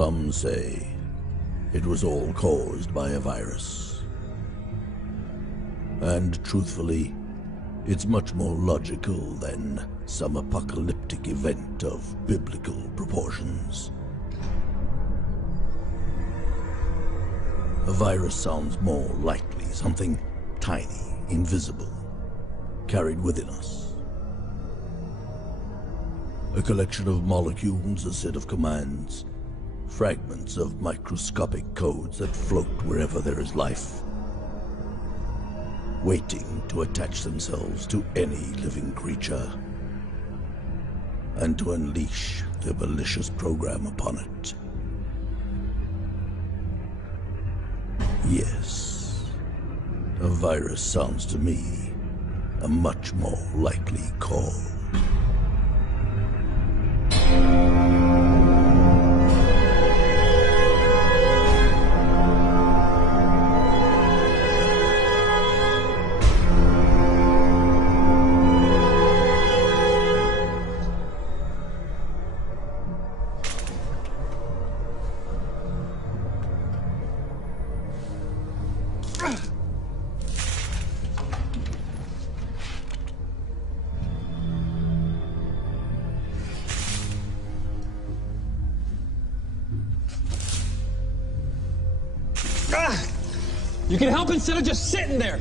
Some say it was all caused by a virus. And truthfully, it's much more logical than some apocalyptic event of biblical proportions. A virus sounds more likely something tiny, invisible, carried within us. A collection of molecules, a set of commands, fragments of microscopic codes that float wherever there is life, waiting to attach themselves to any living creature and to unleash their malicious program upon it. Yes, a virus sounds to me a much more likely call. You can help instead of just sitting there.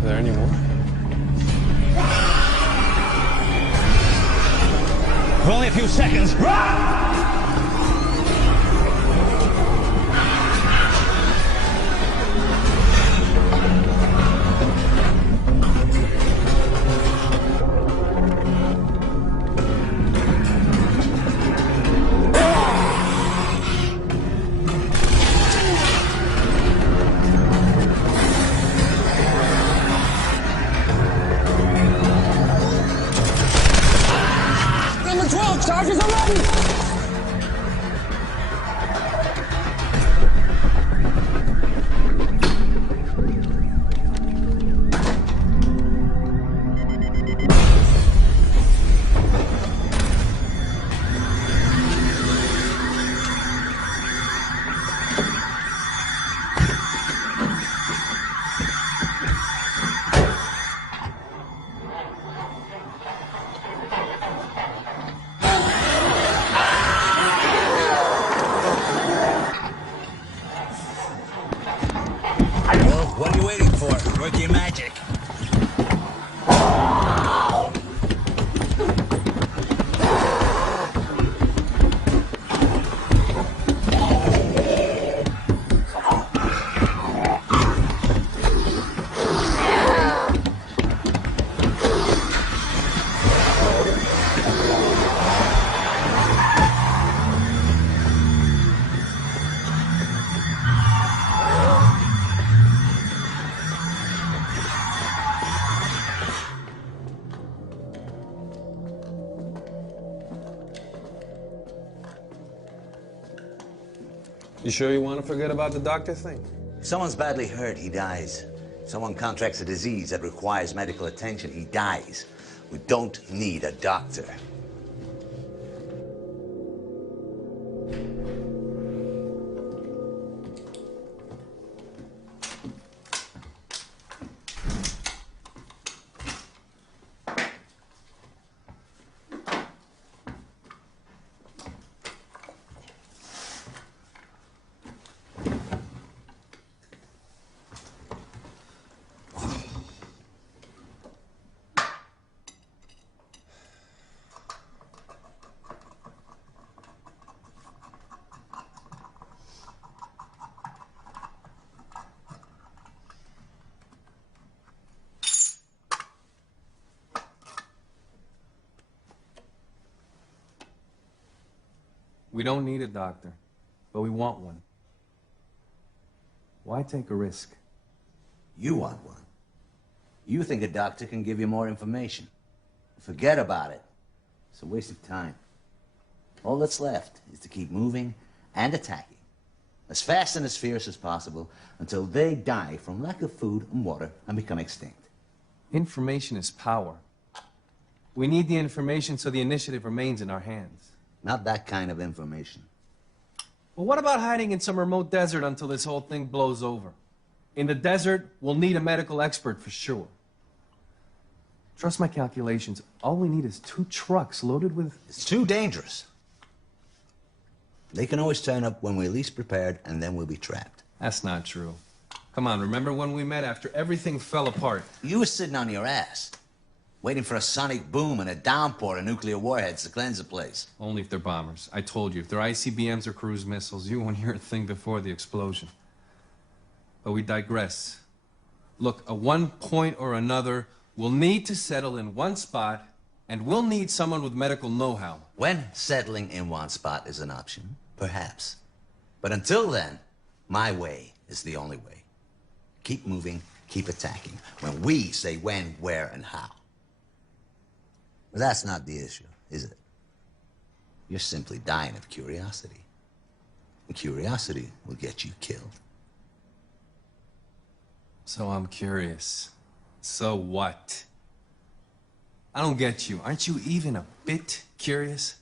Are there any more? Only a few seconds. Charges are ready! What are you waiting for? Work your magic. You sure you want to forget about the doctor thing? If someone's badly hurt, he dies. If someone contracts a disease that requires medical attention, he dies. We don't need a doctor. We don't need a doctor, but we want one. Why take a risk? You want one. You think a doctor can give you more information. Forget about it. It's a waste of time. All that's left is to keep moving and attacking, as fast and as fierce as possible, until they die from lack of food and water and become extinct. Information is power. We need the information so the initiative remains in our hands. Not that kind of information. Well, what about hiding in some remote desert until this whole thing blows over? In the desert, we'll need a medical expert for sure. Trust my calculations. All we need is 2 trucks loaded with... It's too dangerous. They can always turn up when we're least prepared, and then we'll be trapped. That's not true. Come on, remember when we met after everything fell apart? You were sitting on your ass, waiting for a sonic boom and a downpour of nuclear warheads to cleanse the place. Only if they're bombers. I told you, if they're ICBMs or cruise missiles, you won't hear a thing before the explosion. But we digress. Look, at one point or another, we'll need to settle in one spot, and we'll need someone with medical know-how. When settling in one spot is an option, perhaps. But until then, my way is the only way. Keep moving, keep attacking, when we say when, where, and how. But that's not the issue, is it? You're simply dying of curiosity. And curiosity will get you killed. So I'm curious. So what? I don't get you. Aren't you even a bit curious?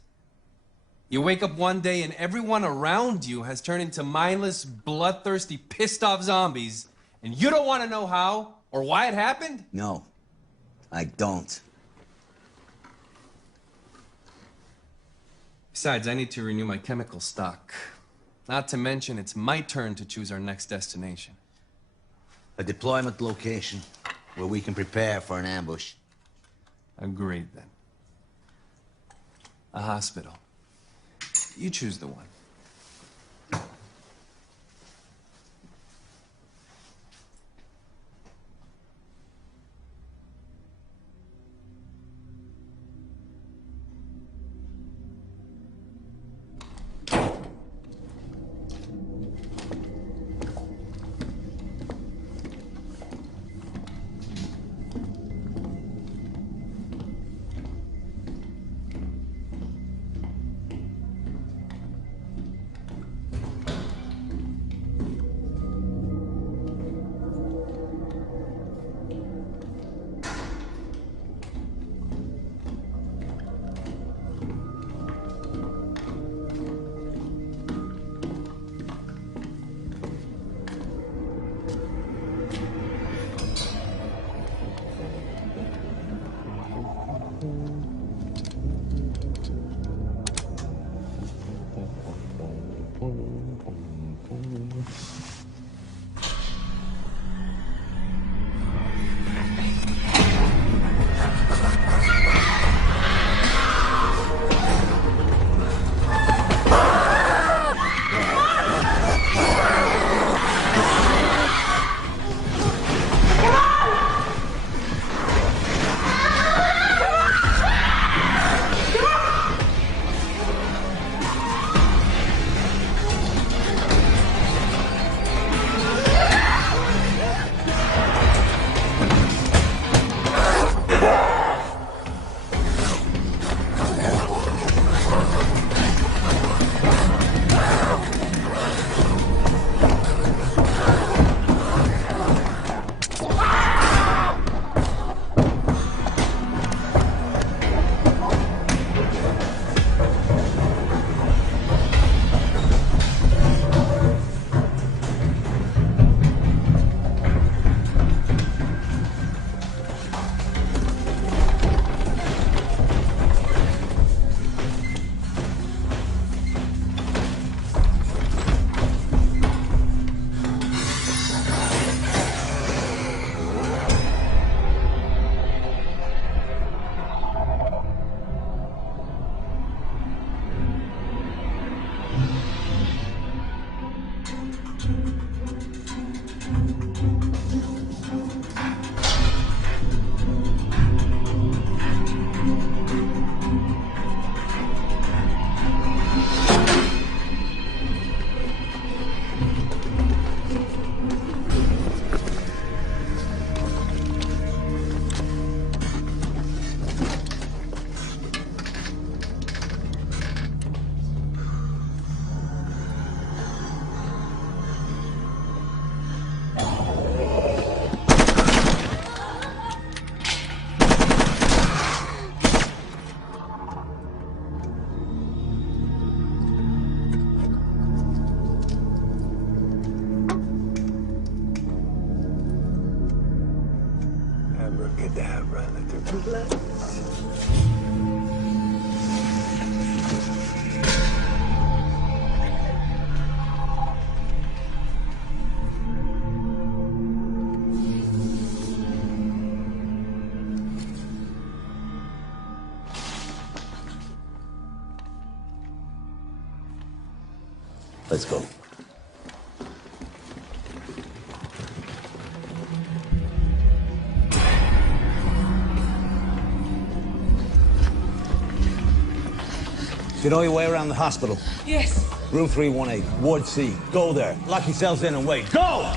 You wake up one day and everyone around you has turned into mindless, bloodthirsty, pissed-off zombies, and you don't want to know how or why it happened? No, I don't. Besides, I need to renew my chemical stock. Not to mention, it's my turn to choose our next destination. A deployment location where we can prepare for an ambush. Agreed, then. A hospital. You choose the one. Abracadabra, let her relax. Let's go. You know your way around the hospital? Yes. Room 318, Ward C. Go there. Lock yourselves in and wait. Go!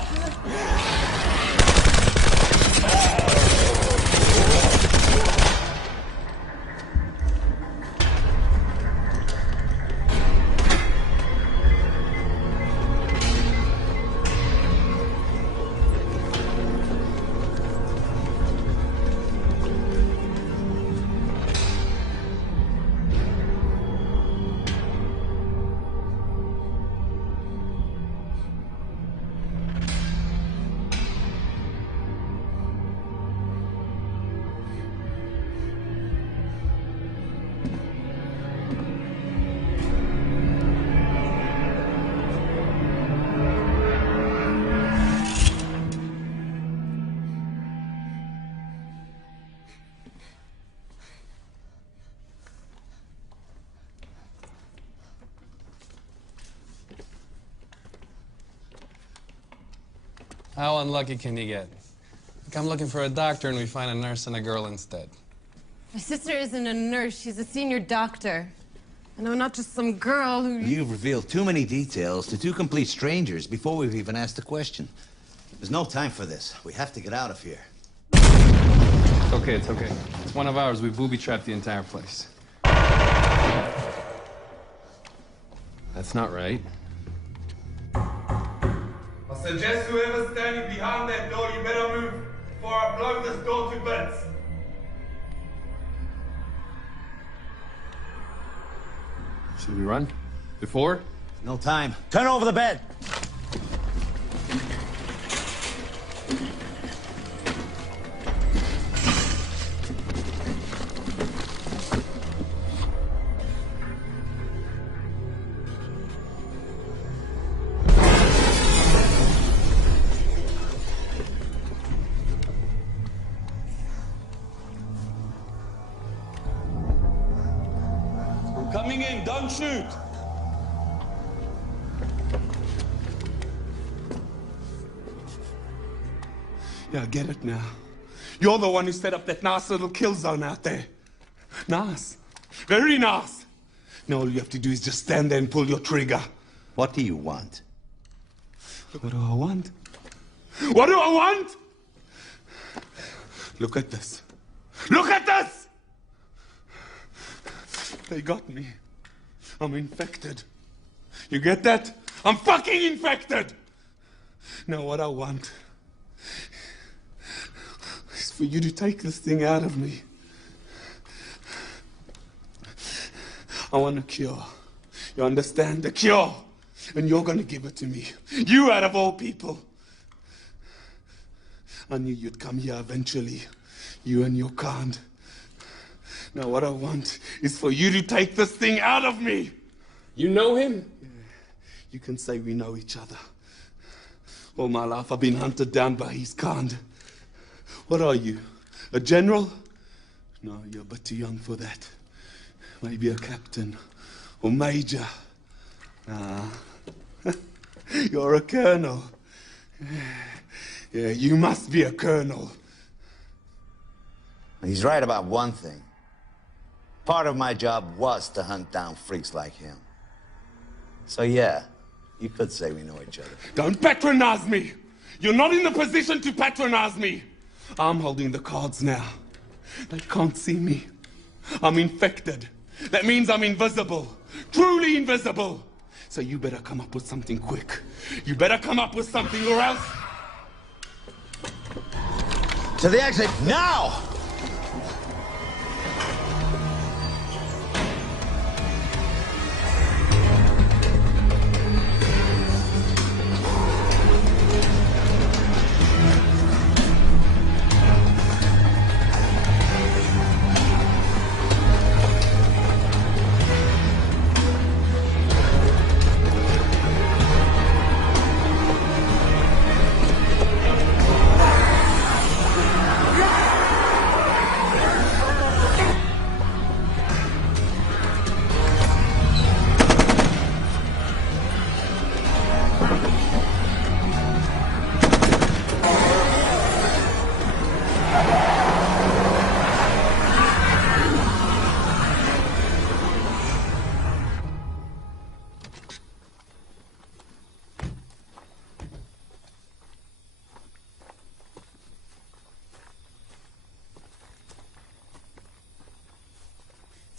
How unlucky can you get? I'm looking for a doctor and we find a nurse and a girl instead. My sister isn't a nurse, she's a senior doctor. And I'm not just some girl who... You've revealed too many details to two complete strangers before we've even asked a question. There's no time for this. We have to get out of here. It's okay, it's okay. It's one of ours. We booby-trapped the entire place. That's not right. I suggest whoever's standing behind that door, you better move before I blow this door to bits. Should we run? Before? No time. Turn over the bed. Coming in, don't shoot. Yeah, I get it now. You're the one who set up that nice little kill zone out there. Nice. Very nice. Now all you have to do is just stand there and pull your trigger. What do you want? What do I want? What do I want? Look at this. Look at this! They got me. I'm infected. You get that? I'm fucking infected! Now what I want is for you to take this thing out of me. I want a cure. You understand? A cure! And you're gonna give it to me. You out of all people. I knew you'd come here eventually. You and your kind. Now what I want is for you to take this thing out of me. You know him? Yeah. You can say we know each other. All my life I've been hunted down by his kind. What are you? A general? No, you're a bit too young for that. Maybe a captain or major. Nah. You're a colonel. Yeah, you must be a colonel. He's right about one thing. Part of my job was to hunt down freaks like him. So yeah, you could say we know each other. Don't patronize me! You're not in the position to patronize me! I'm holding the cards now. They can't see me. I'm infected. That means I'm invisible. Truly invisible. So you better come up with something quick. You better come up with something or else... To the exit, now!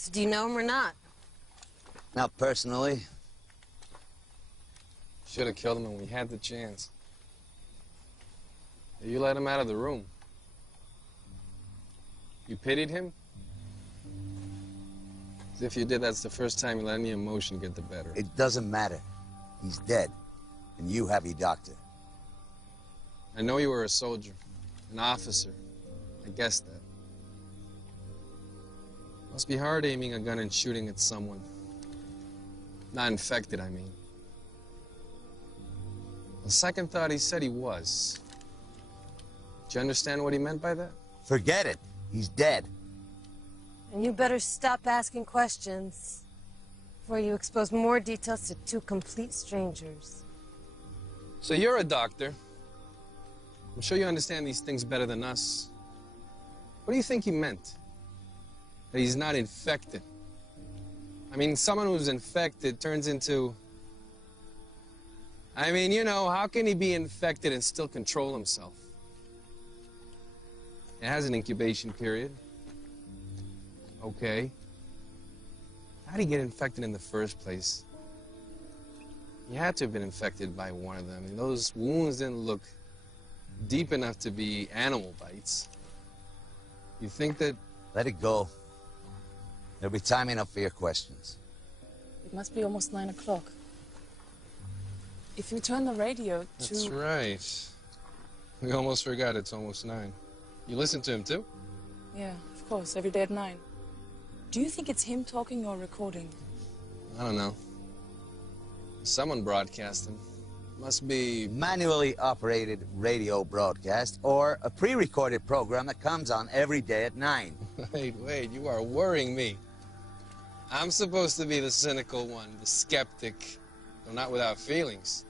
So do you know him or not? Not personally. Should have killed him when we had the chance. You let him out of the room. You pitied him? As if you did, that's the first time you let any emotion get the better. It doesn't matter. He's dead. And you have your doctor. I know you were a soldier, an officer. I guessed that. Must be hard aiming a gun and shooting at someone. Not infected, I mean. On second thought, he said he was. Do you understand what he meant by that? Forget it. He's dead. And you better stop asking questions before you expose more details to two complete strangers. So you're a doctor. I'm sure you understand these things better than us. What do you think he meant? That he's not infected? I mean, someone who's infected turns into... I mean, you know, how can he be infected and still control himself? It has an incubation period. Okay. How did he get infected in the first place? He had to have been infected by one of them. And those wounds didn't look deep enough to be animal bites. You think that... Let it go. There'll be time enough for your questions. It must be almost 9 o'clock. If you turn the radio to... That's right. We almost forgot it's almost 9. You listen to him, too? Yeah, of course, every day at 9. Do you think it's him talking or recording? I don't know. Someone broadcast him. Must be... Manually operated radio broadcast or a pre-recorded program that comes on every day at 9. Wait, you are worrying me. I'm supposed to be the cynical one, the skeptic, though not without feelings.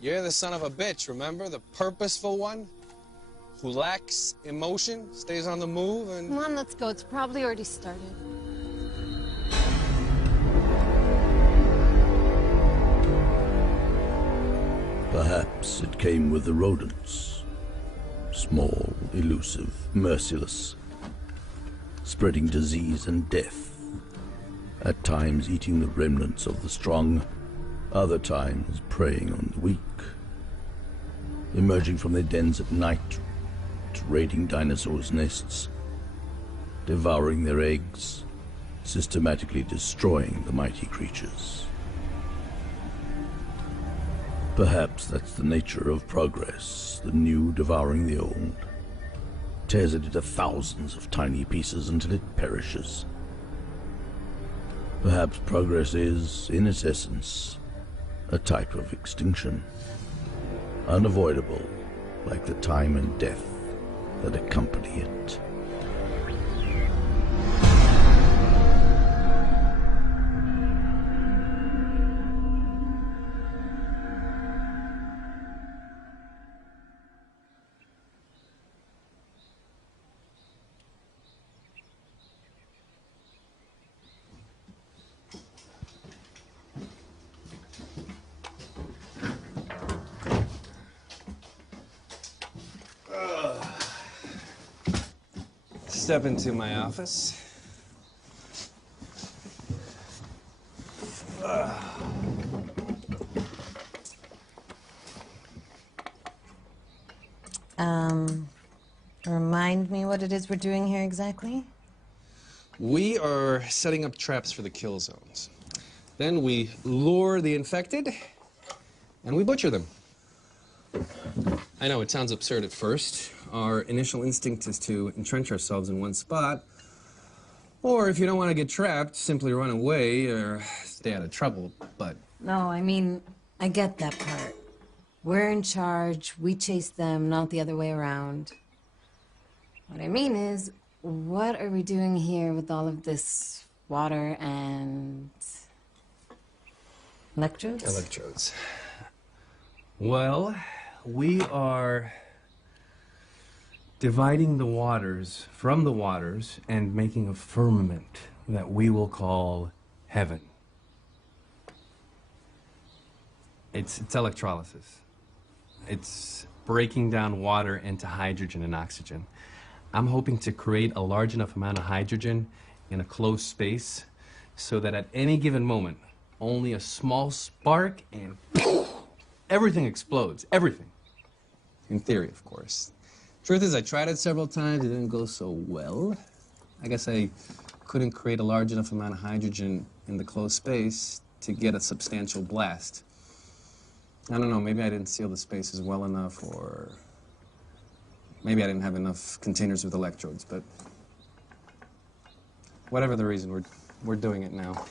You're the son of a bitch, remember? The purposeful one? Who lacks emotion, stays on the move, and... Come on, let's go. It's probably already started. Perhaps it came with the rodents. Small, elusive, merciless, spreading disease and death. At times eating the remnants of the strong, other times preying on the weak. Emerging from their dens at night, raiding dinosaurs' nests, devouring their eggs, systematically destroying the mighty creatures. Perhaps that's the nature of progress, the new devouring the old. Tears it into thousands of tiny pieces until it perishes. Perhaps progress is, in its essence, a type of extinction. Unavoidable, like the time and death that accompany it. Step into my office. Remind me what it is we're doing here exactly? We are setting up traps for the kill zones. Then we lure the infected, and we butcher them. I know, it sounds absurd at first. Our initial instinct is to entrench ourselves in one spot, or if you don't want to get trapped, simply run away or stay out of trouble, but... No, I mean, I get that part. We're in charge, we chase them, not the other way around. What I mean is, what are we doing here with all of this water and... electrodes? Electrodes. Well, we are dividing the waters from the waters and making a firmament that we will call heaven. It's electrolysis. It's breaking down water into hydrogen and oxygen. I'm hoping to create a large enough amount of hydrogen in a closed space so that at any given moment, only a small spark and everything explodes. Everything. In theory, of course. Truth is, I tried it several times. It didn't go so well. I guess I couldn't create a large enough amount of hydrogen in the closed space to get a substantial blast. I don't know, maybe I didn't seal the spaces well enough, or maybe I didn't have enough containers with electrodes, but whatever the reason, we're doing it now.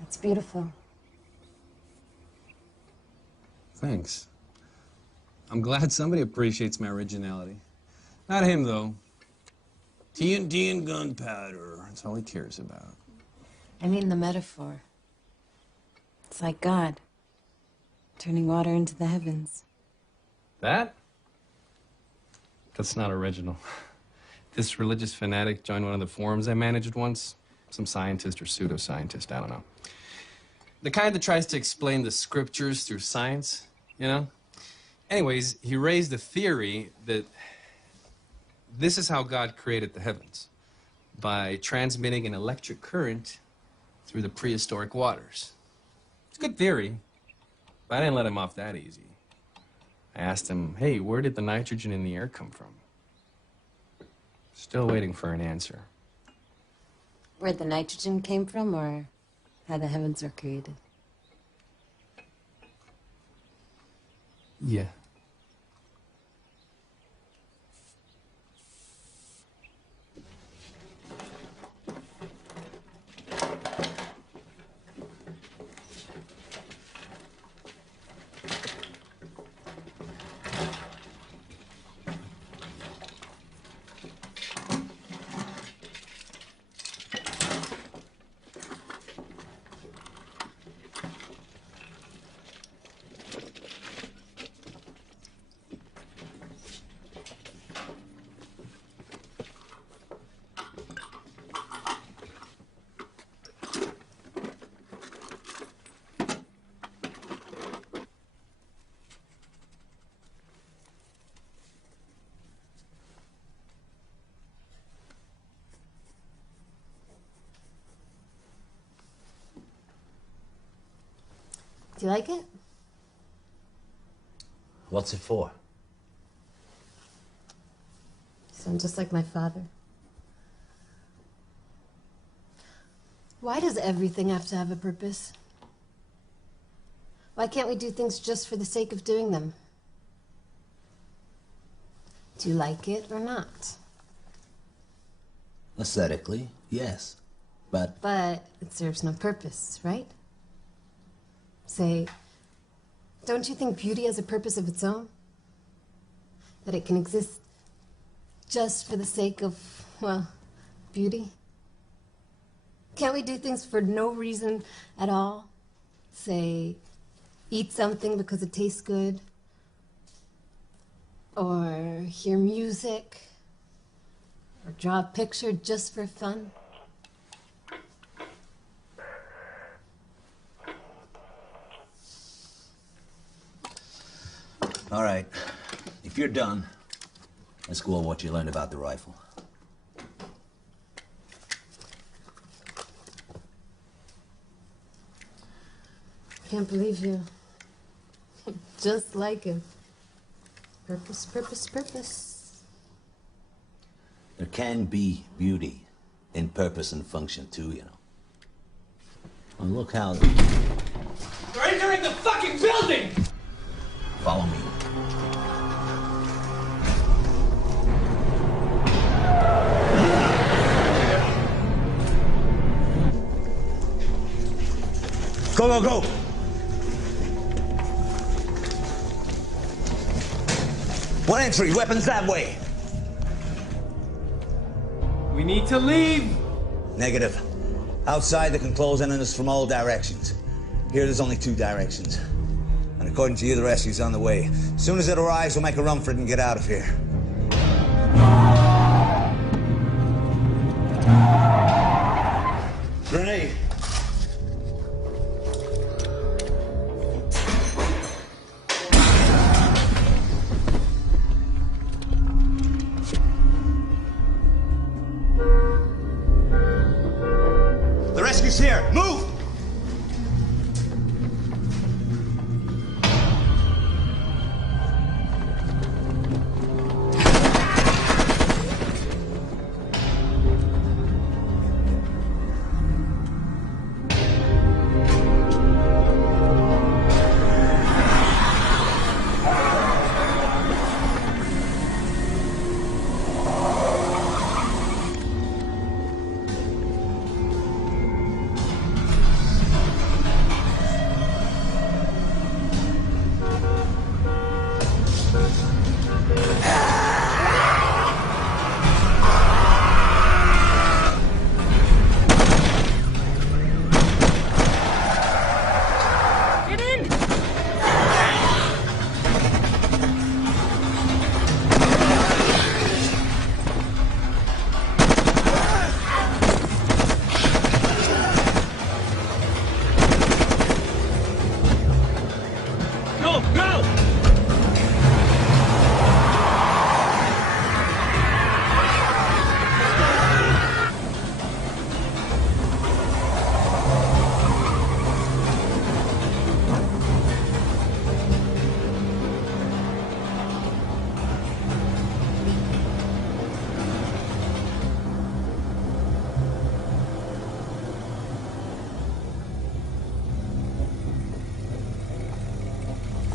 That's beautiful. Thanks. I'm glad somebody appreciates my originality. Not him, though. TNT and gunpowder. That's all he cares about. I mean the metaphor. It's like God, turning water into the heavens. That? That's not original. This religious fanatic joined one of the forums I managed once. Some scientist or pseudoscientist, I don't know. The kind that tries to explain the scriptures through science, you know? Anyways, he raised a theory that this is how God created the heavens, by transmitting an electric current through the prehistoric waters. It's a good theory, but I didn't let him off that easy. I asked him, hey, where did the nitrogen in the air come from? Still waiting for an answer. Where the nitrogen came from, or how the heavens were created? Yeah. Do you like it? What's it for? You sound just like my father. Why does everything have to have a purpose? Why can't we do things just for the sake of doing them? Do you like it or not? Aesthetically, yes. But it serves no purpose, right? Say, don't you think beauty has a purpose of its own? That it can exist just for the sake of, well, beauty? Can't we do things for no reason at all? Say, eat something because it tastes good, or hear music, or draw a picture just for fun? all right, if you're done, let's go over what you learned about the rifle. Can't believe you. Just like him. Purpose, purpose, purpose. There can be beauty in purpose and function too, you know. And look how... They're entering the fucking building! Follow me. Go, go, go! One entry, weapons that way. We need to leave! Negative. Outside, they can close in on us from all directions. Here, there's only 2 directions. And according to you, the rescue's on the way. As soon as it arrives, we'll make a run for it and get out of here. Grenade.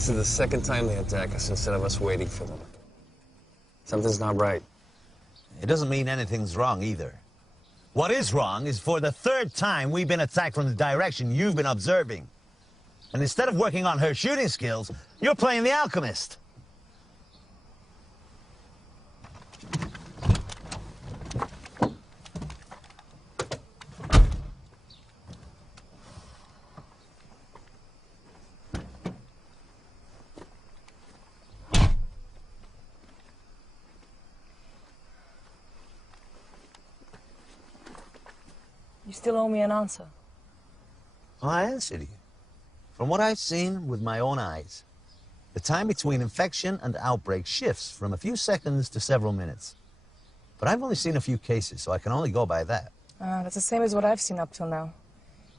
This is the second time they attack us instead of us waiting for them. Something's not right. It doesn't mean anything's wrong either. What is wrong is for the third time we've been attacked from the direction you've been observing. And instead of working on her shooting skills, you're playing the alchemist. You still owe me an answer. Well, I answered you. From what I've seen with my own eyes, the time between infection and outbreak shifts from a few seconds to several minutes. But I've only seen a few cases, so I can only go by that. That's the same as what I've seen up till now.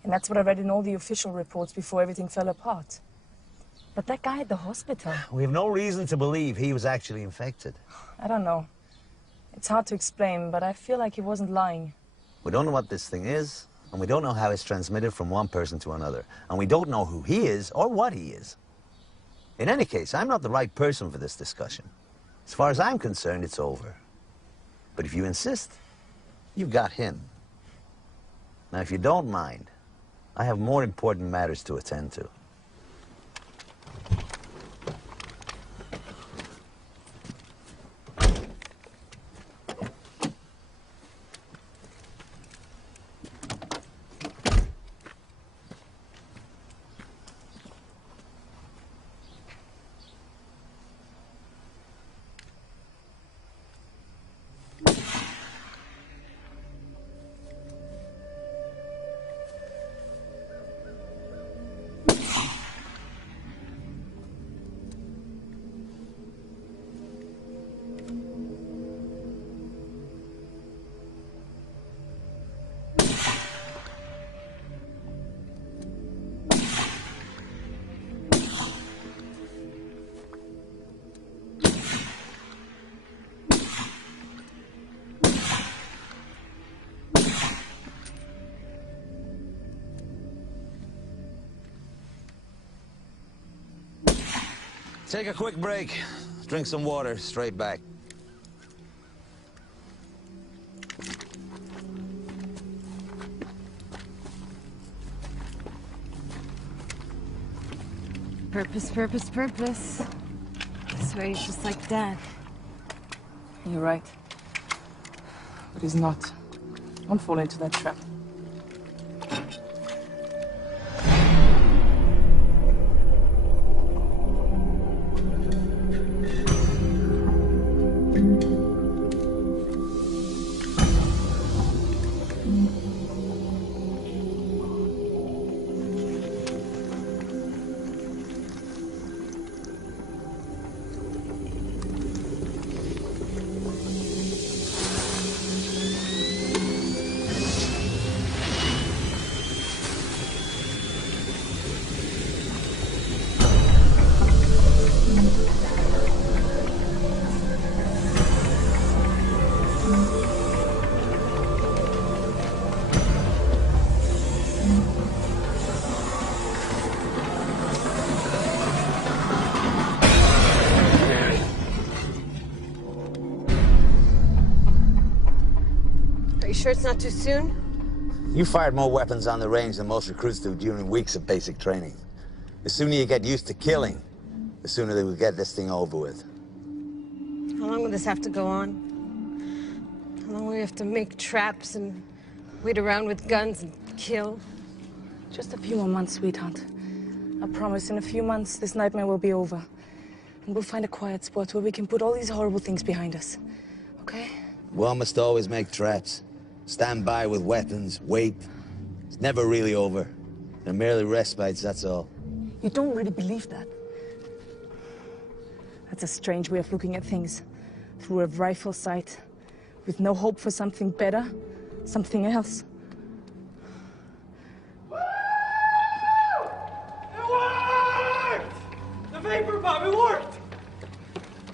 And that's what I read in all the official reports before everything fell apart. But that guy at the hospital... We have no reason to believe he was actually infected. I don't know. It's hard to explain, but I feel like he wasn't lying. We don't know what this thing is, and we don't know how it's transmitted from one person to another. And we don't know who he is or what he is. In any case, I'm not the right person for this discussion. As far as I'm concerned, it's over. But if you insist, you've got him. Now, if you don't mind, I have more important matters to attend to. Take a quick break, drink some water, straight back. Purpose, purpose, purpose. I swear he's just like Dad. You're right. But he's not. Don't fall into that trap. Sure it's not too soon? You fired more weapons on the range than most recruits do during weeks of basic training. The sooner you get used to killing, the sooner they will get this thing over with. How long will this have to go on? How long will we have to make traps and wait around with guns and kill? Just a few more months, sweetheart. I promise, in a few months, this nightmare will be over. And we'll find a quiet spot where we can put all these horrible things behind us. Okay? One must always make traps. Stand by with weapons, wait. It's never really over. They're merely respites, that's all. You don't really believe that? That's a strange way of looking at things. Through a rifle sight, with no hope for something better, something else. It worked! The vapor bomb, it worked!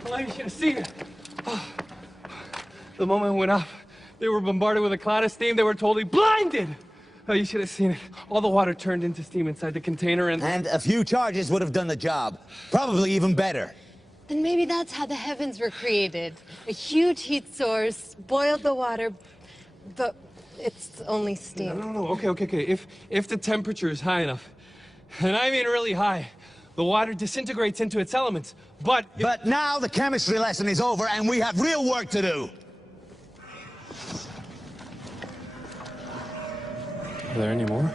Well, you should have seen it. Oh. The moment it went up, they were bombarded with a cloud of steam. They were totally blinded. Oh, you should have seen it. All the water turned into steam inside the container and... And a few charges would have done the job. Probably even better. Then maybe that's how the heavens were created. A huge heat source boiled the water, but it's only steam. No. Okay. If the temperature is high enough, and I mean really high, the water disintegrates into its elements. But now the chemistry lesson is over and we have real work to do. Are there any more?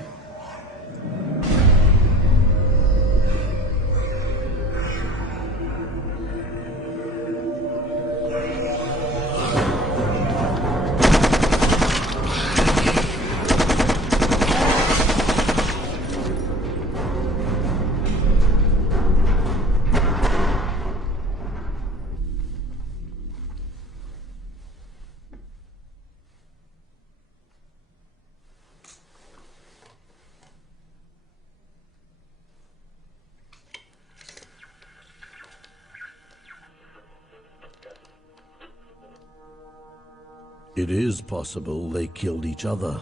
It is possible they killed each other.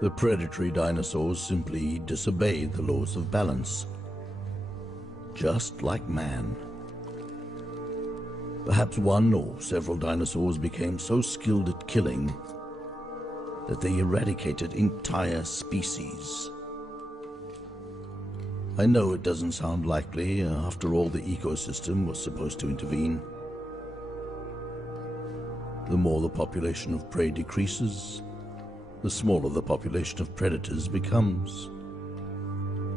The predatory dinosaurs simply disobeyed the laws of balance, just like man. Perhaps one or several dinosaurs became so skilled at killing that they eradicated entire species. I know it doesn't sound likely. After all, the ecosystem was supposed to intervene. The more the population of prey decreases, the smaller the population of predators becomes,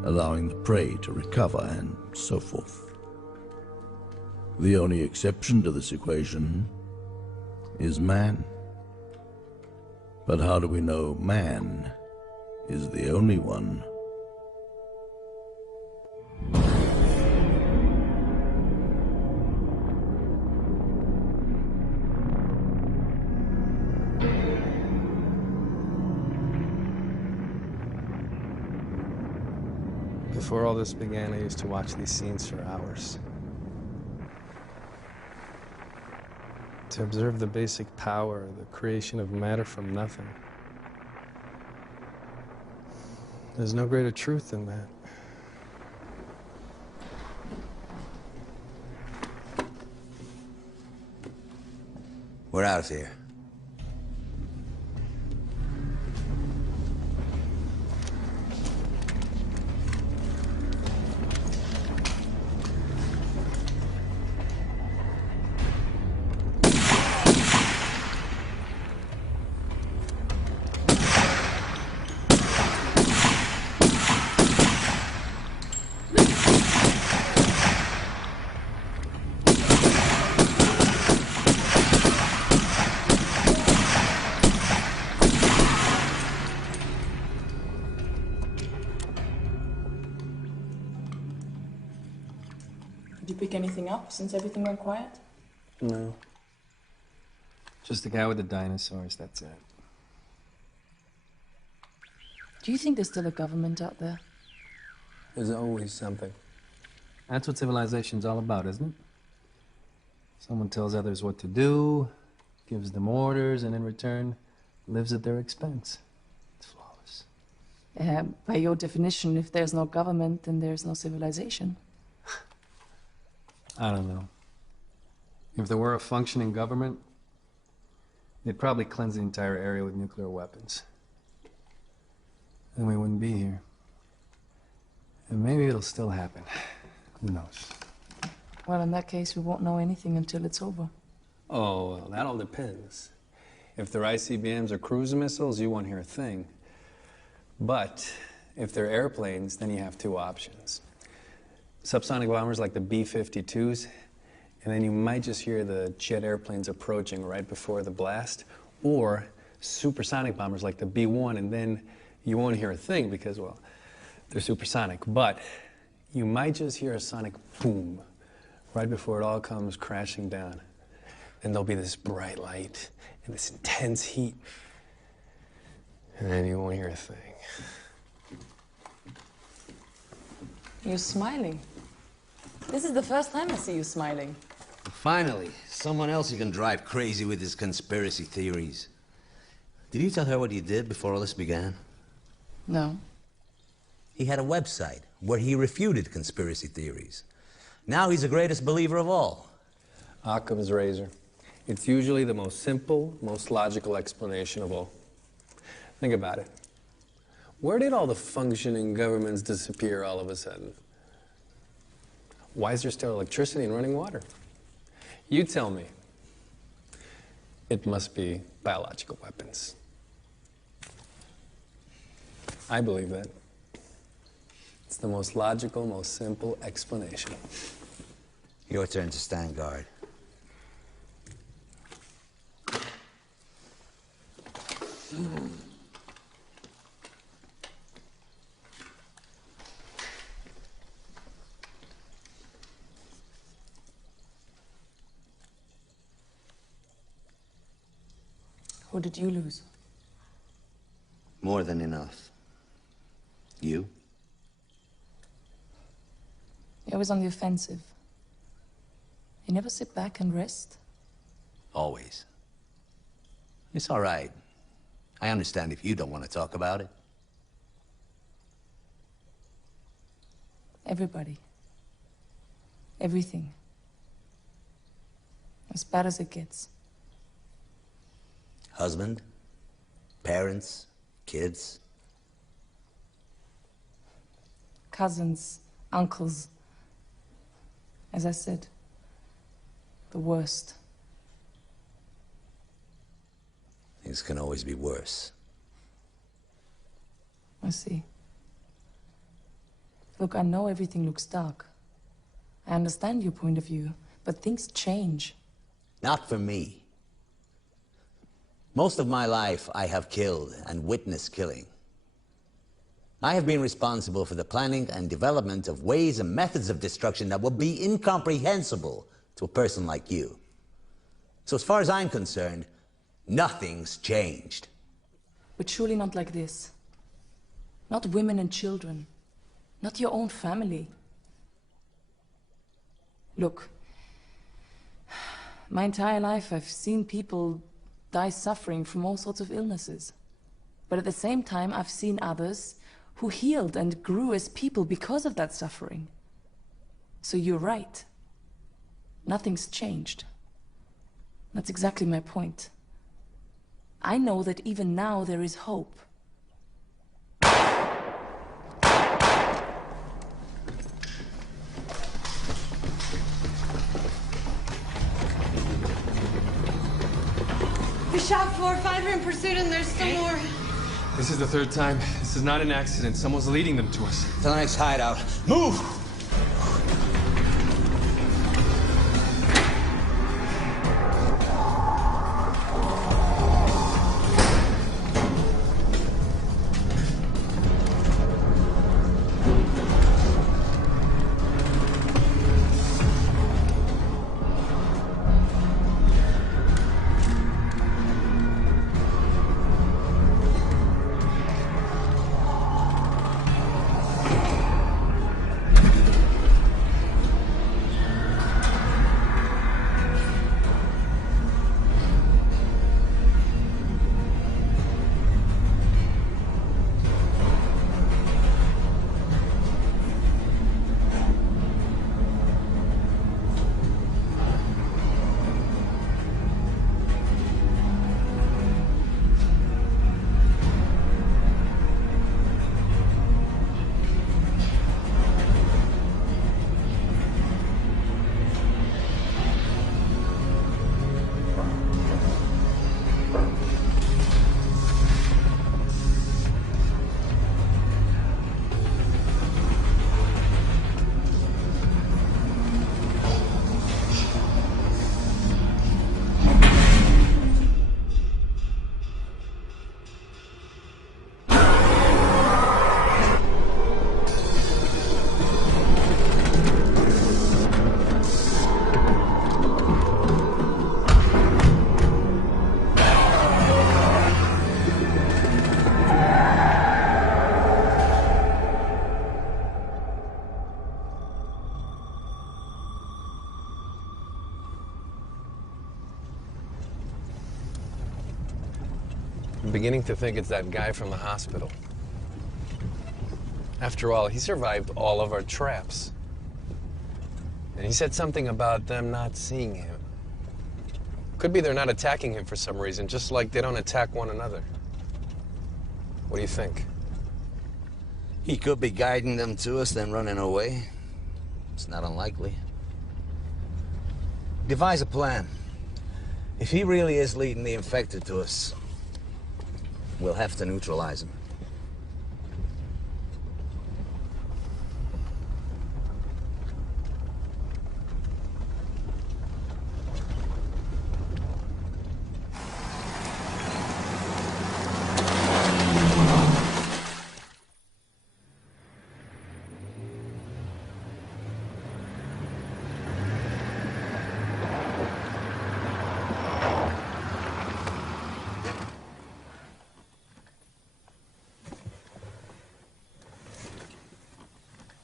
allowing the prey to recover and so forth. The only exception to this equation is man. But how do we know man is the only one? Before all this began, I used to watch these scenes for hours. To observe the basic power, the creation of matter from nothing. There's no greater truth than that. We're out of here. Did you pick anything up since everything went quiet? No. Just the guy with the dinosaurs, that's it. Do you think there's still a government out there? There's always something. That's what civilization's all about, isn't it? Someone tells others what to do, gives them orders, and in return, lives at their expense. It's flawless. By your definition, if there's no government, then there's no civilization. I don't know. If there were a functioning government, they'd probably cleanse the entire area with nuclear weapons. Then we wouldn't be here. And maybe it'll still happen. Who knows? Well, in that case, we won't know anything until it's over. Oh, well, that all depends. If they're ICBMs or cruise missiles, you won't hear a thing. But if they're airplanes, then you have two options. Subsonic bombers like the B-52s, and then you might just hear the jet airplanes approaching right before the blast, or supersonic bombers like the B-1, and then you won't hear a thing because, well, they're supersonic, but you might just hear a sonic boom right before it all comes crashing down. And there'll be this bright light and this intense heat, and then you won't hear a thing. You're smiling. This is the first time I see you smiling. Finally, someone else who can drive crazy with his conspiracy theories. Did you tell her what you did before all this began? No. He had a website where he refuted conspiracy theories. Now he's the greatest believer of all. Occam's razor. It's usually the most simple, most logical explanation of all. Think about it. Where did all the functioning governments disappear all of a sudden? Why is there still electricity and running water? You tell me. It must be biological weapons. I believe that. It's the most logical, most simple explanation. Your turn to stand guard. Who did you lose? More than enough. You? You're always on the offensive. You never sit back and rest? Always. It's all right. I understand if you don't want to talk about it. Everybody. Everything. As bad as it gets. Husband, parents, kids. Cousins, uncles. As I said, the worst. Things can always be worse. I see. Look, I know everything looks dark. I understand your point of view, but things change. Not for me. Most of my life, I have killed and witnessed killing. I have been responsible for the planning and development of ways and methods of destruction that would be incomprehensible to a person like you. So as far as I'm concerned, nothing's changed. But surely not like this. Not women and children. Not your own family. Look, my entire life I've seen people die suffering from all sorts of illnesses. But at the same time, I've seen others who healed and grew as people because of that suffering. So you're right. Nothing's changed. That's exactly my point. I know that even now there is hope. The shop floor, find her in pursuit, and there's still more. This is the third time. This is not an accident. Someone's leading them to us. To the next hideout. Move! I'm beginning to think it's that guy from the hospital. After all, he survived all of our traps. And he said something about them not seeing him. Could be they're not attacking him for some reason, just like they don't attack one another. What do you think? He could be guiding them to us, then running away. It's not unlikely. Devise a plan. If he really is leading the infected to us, we'll have to neutralize him.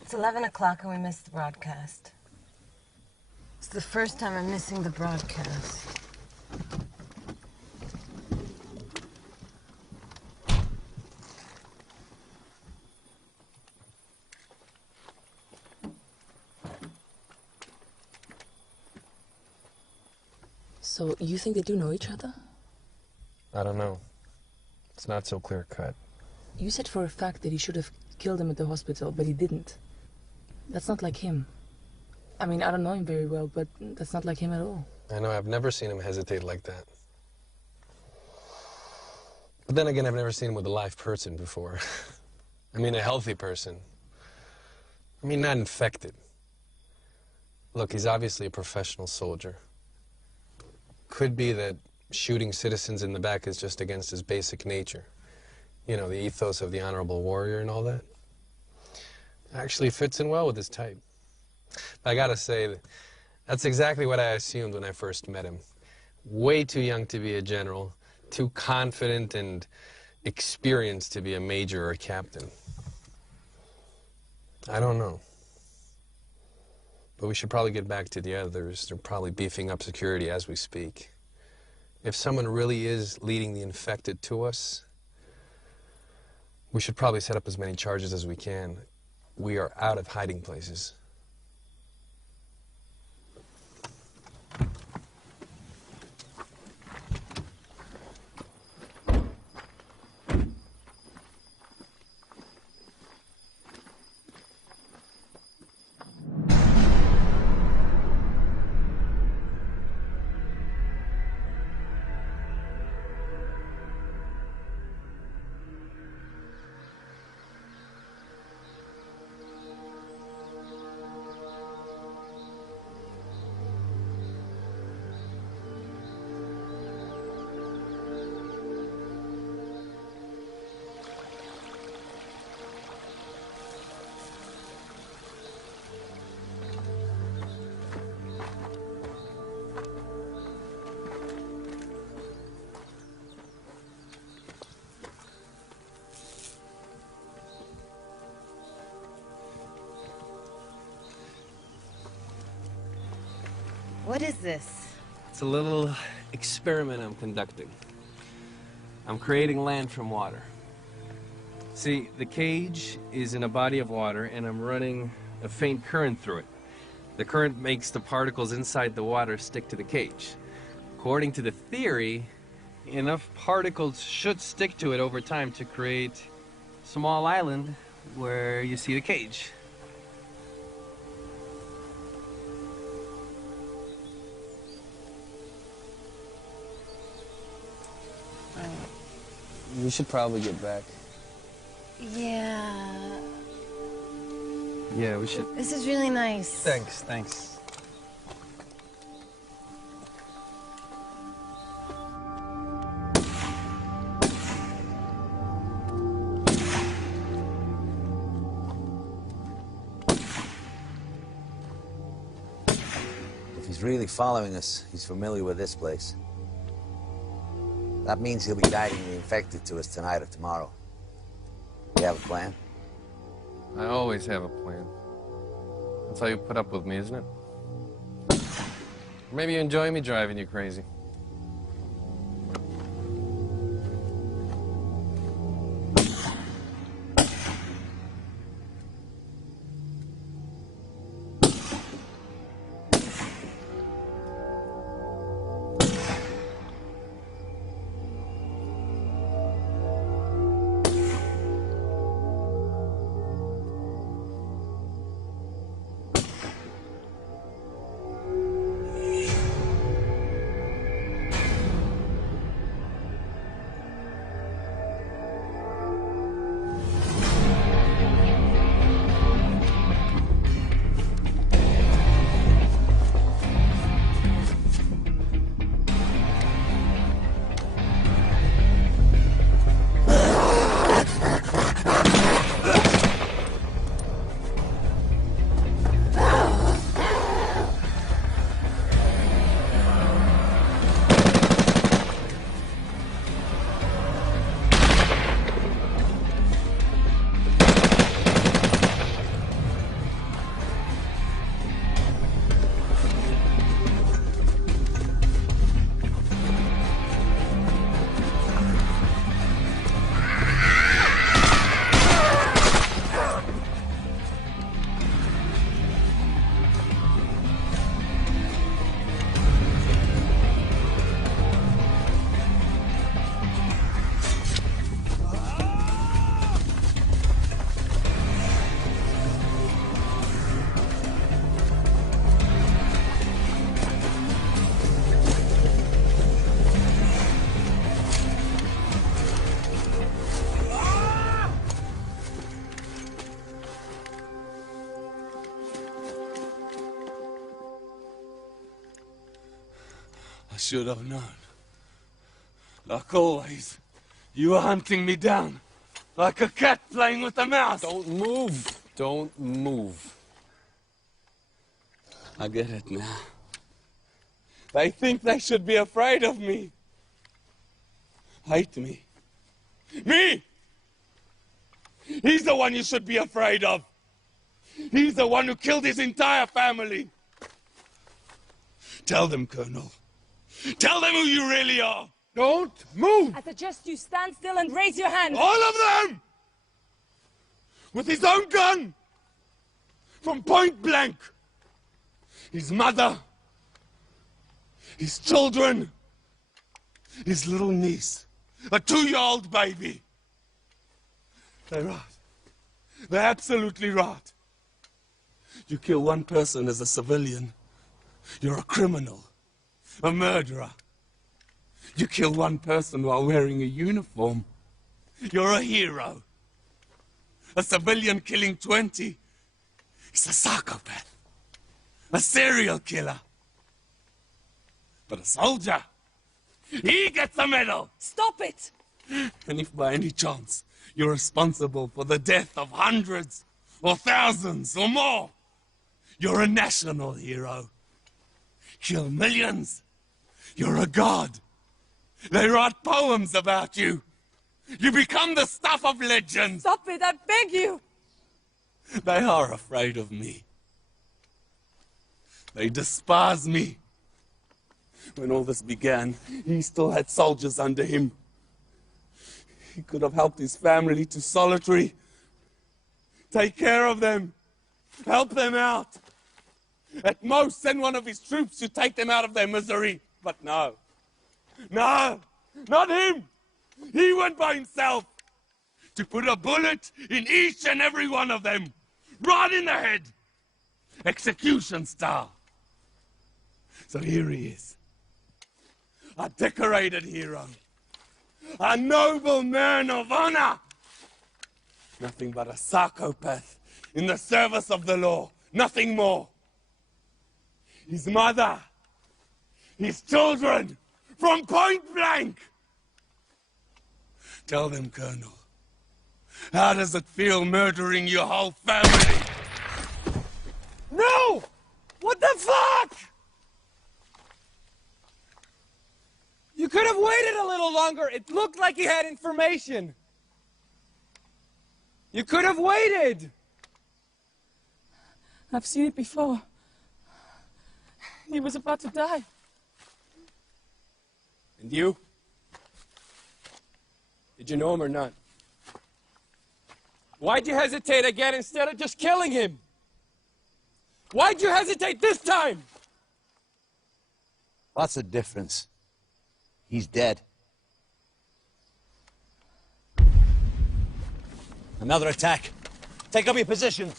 It's 11 o'clock and we missed the broadcast. It's the first time I'm missing the broadcast. So, you think they do know each other? I don't know. It's not so clear-cut. You said for a fact that he should have killed him at the hospital, but he didn't. That's not like him. I mean, I don't know him very well, but that's not like him at all. I know, I've never seen him hesitate like that. But then again, I've never seen him with a live person before. I mean, a healthy person. I mean, not infected. Look, he's obviously a professional soldier. Could be that shooting citizens in the back is just against his basic nature. You know, the ethos of the honorable warrior and all that. Actually fits in well with his type. I gotta say, that's exactly what I assumed when I first met him. Way too young to be a general, too confident and experienced to be a major or a captain. I don't know. But we should probably get back to the others. They're probably beefing up security as we speak. If someone really is leading the infected to us, we should probably set up as many charges as we can. We are out of hiding places. What is this? It's a little experiment I'm conducting. I'm creating land from water. See, the cage is in a body of water, and I'm running a faint current through it. The current makes the particles inside the water stick to the cage. According to the theory, enough particles should stick to it over time to create a small island where you see the cage. We should probably get back. Yeah. Yeah, we should. This is really nice. Thanks. If he's really following us, he's familiar with this place. That means he'll be guiding the infected to us tonight or tomorrow. You have a plan? I always have a plan. That's how you put up with me, isn't it? Maybe you enjoy me driving you crazy. I should have known. Like always, you were hunting me down. Like a cat playing with a mouse. Don't move. Don't move. I get it now. They think they should be afraid of me. Hate me. Me! He's the one you should be afraid of. He's the one who killed his entire family. Tell them, Colonel. Tell them who you really are. Don't move! I suggest you stand still and raise your hand. All of them! With his own gun! From point blank! His mother, his children, his little niece, a 2-year-old baby. They're right. They're absolutely right. You kill one person as a civilian, you're a criminal, a murderer. You kill one person while wearing a uniform, you're a hero. A civilian killing 20 is a psychopath, a serial killer. But a soldier, he gets a medal. Stop it! And if by any chance you're responsible for the death of hundreds or thousands or more, you're a national hero. Kill millions, you're a god. They write poems about you. You become the stuff of legends. Stop it, I beg you! They are afraid of me. They despise me. When all this began, he still had soldiers under him. He could have helped his family to solitary. Take care of them. Help them out. At most, send one of his troops to take them out of their misery. But no. No, not him. He went by himself to put a bullet in each and every one of them. Right in the head. Execution style. So here he is. A decorated hero. A noble man of honor. Nothing but a psychopath in the service of the law. Nothing more. His mother. His children. From point blank. Tell them, Colonel. How does it feel murdering your whole family? No! What the fuck? You could have waited a little longer. It looked like he had information. You could have waited. I've seen it before. He was about to die. And you? Did you know him or not? Why'd you hesitate again instead of just killing him? Why'd you hesitate this time? What's the difference? He's dead. Another attack. Take up your positions.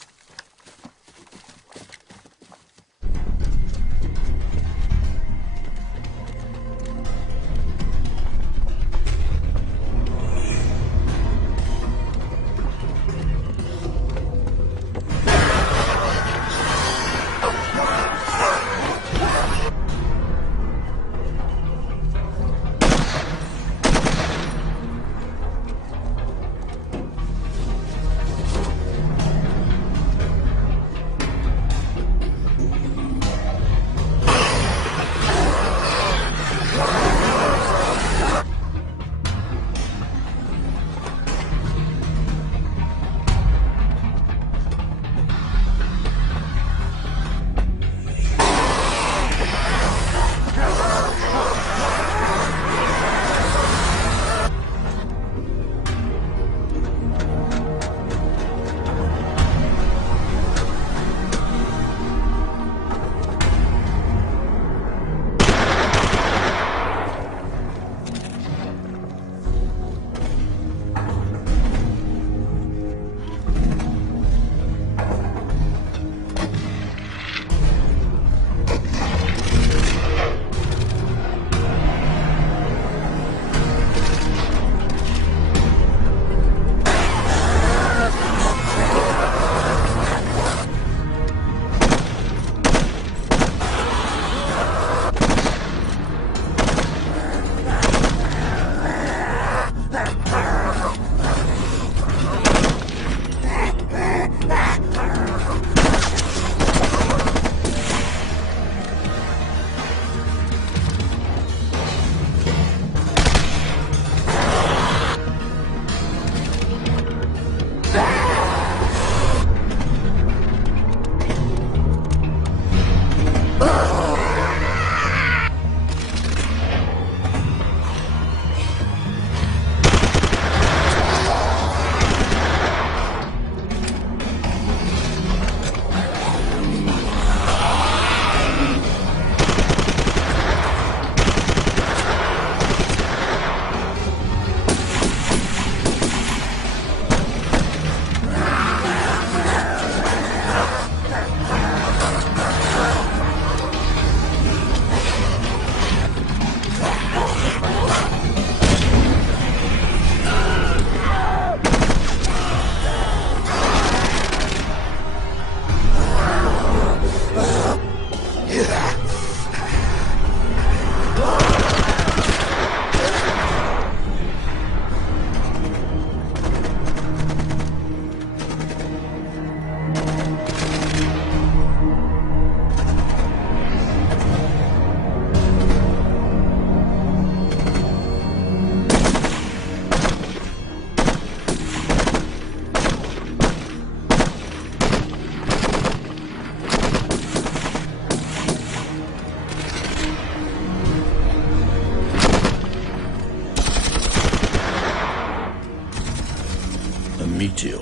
meteor,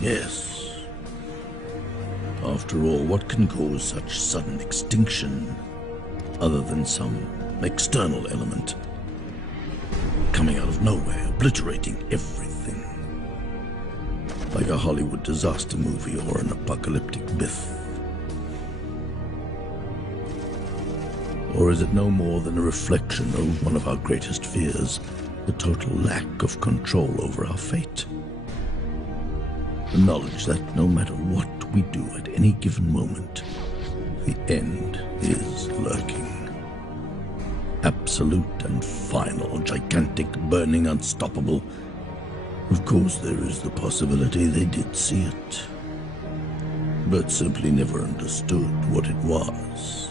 yes. After all, what can cause such sudden extinction other than some external element coming out of nowhere, obliterating everything? Like a Hollywood disaster movie or an apocalyptic myth. Or is it no more than a reflection of one of our greatest fears, the total lack of control over our fate? The knowledge that no matter what we do at any given moment, the end is lurking. Absolute and final, gigantic, burning, unstoppable. Of course, there is the possibility they did see it, but simply never understood what it was.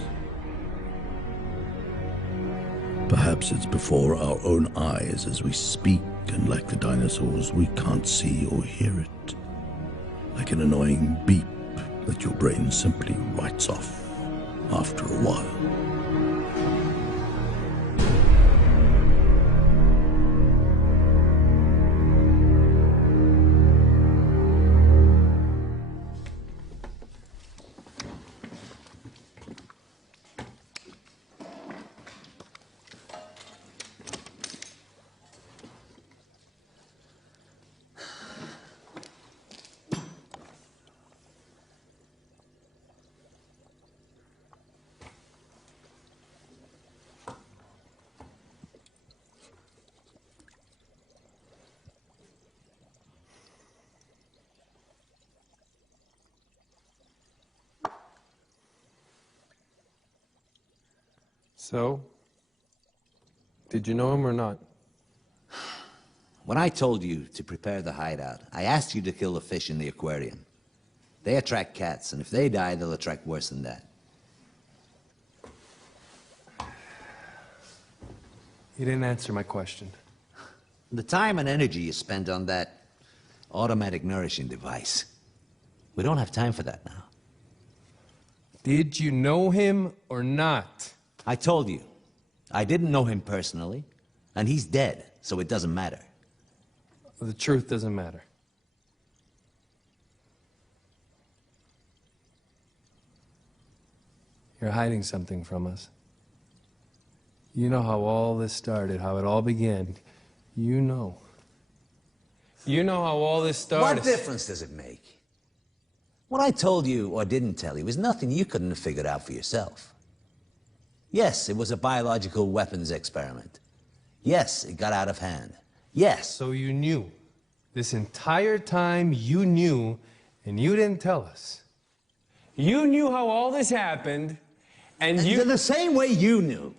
Perhaps it's before our own eyes as we speak, and like the dinosaurs, we can't see or hear it. Like an annoying beep that your brain simply writes off after a while. So, did you know him or not? When I told you to prepare the hideout, I asked you to kill the fish in the aquarium. They attract cats, and if they die, they'll attract worse than that. You didn't answer my question. The time and energy you spent on that automatic nourishing device. We don't have time for that now. Did you know him or not? I told you. I didn't know him personally, and he's dead, so it doesn't matter. The truth doesn't matter. You're hiding something from us. You know how all this started, how it all began. You know. You know how all this started. What difference does it make? What I told you or didn't tell you is nothing you couldn't have figured out for yourself. Yes, it was a biological weapons experiment. Yes, it got out of hand. Yes. So you knew. This entire time you knew, and you didn't tell us. You knew how all this happened, and you... the same way you knew.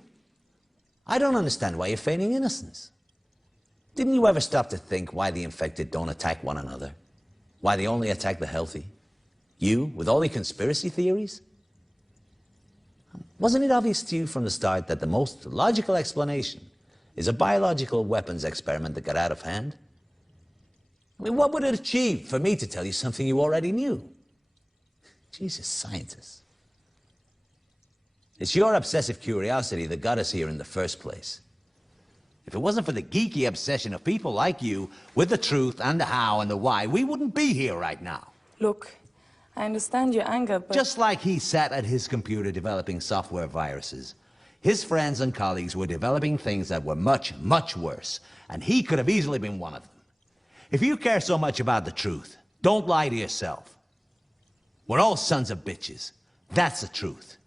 I don't understand why you're feigning innocence. Didn't you ever stop to think why the infected don't attack one another? Why they only attack the healthy? You, with all your conspiracy theories? Wasn't it obvious to you from the start that the most logical explanation is a biological weapons experiment that got out of hand? I mean, what would it achieve for me to tell you something you already knew? Jesus, scientists. It's your obsessive curiosity that got us here in the first place. If it wasn't for the geeky obsession of people like you with the truth and the how and the why, we wouldn't be here right now. Look, I understand your anger, but... Just like he sat at his computer developing software viruses, his friends and colleagues were developing things that were much, much worse, and he could have easily been one of them. If you care so much about the truth, don't lie to yourself. We're all sons of bitches. That's the truth.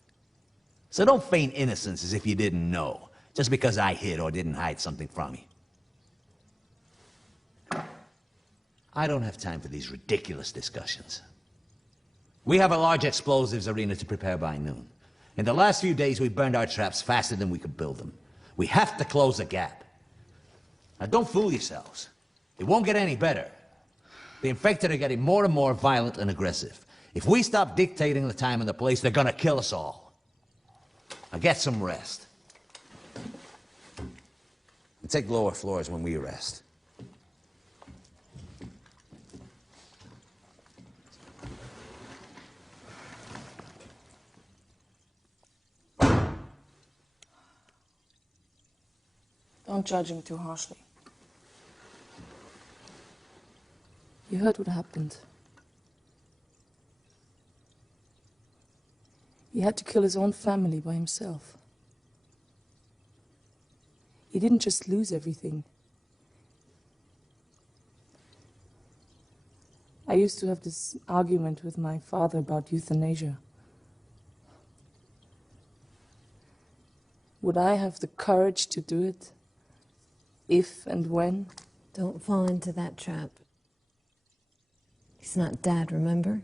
So don't feign innocence as if you didn't know, just because I hid or didn't hide something from you. I don't have time for these ridiculous discussions. We have a large explosives arena to prepare by noon. In the last few days, we burned our traps faster than we could build them. We have to close the gap. Now, don't fool yourselves. It won't get any better. The infected are getting more and more violent and aggressive. If we stop dictating the time and the place, they're gonna kill us all. Now get some rest. And take lower floors when we rest. Don't judge him too harshly. You heard what happened. He had to kill his own family by himself. He didn't just lose everything. I used to have this argument with my father about euthanasia. Would I have the courage to do it? If and when? Don't fall into that trap. He's not Dad, remember?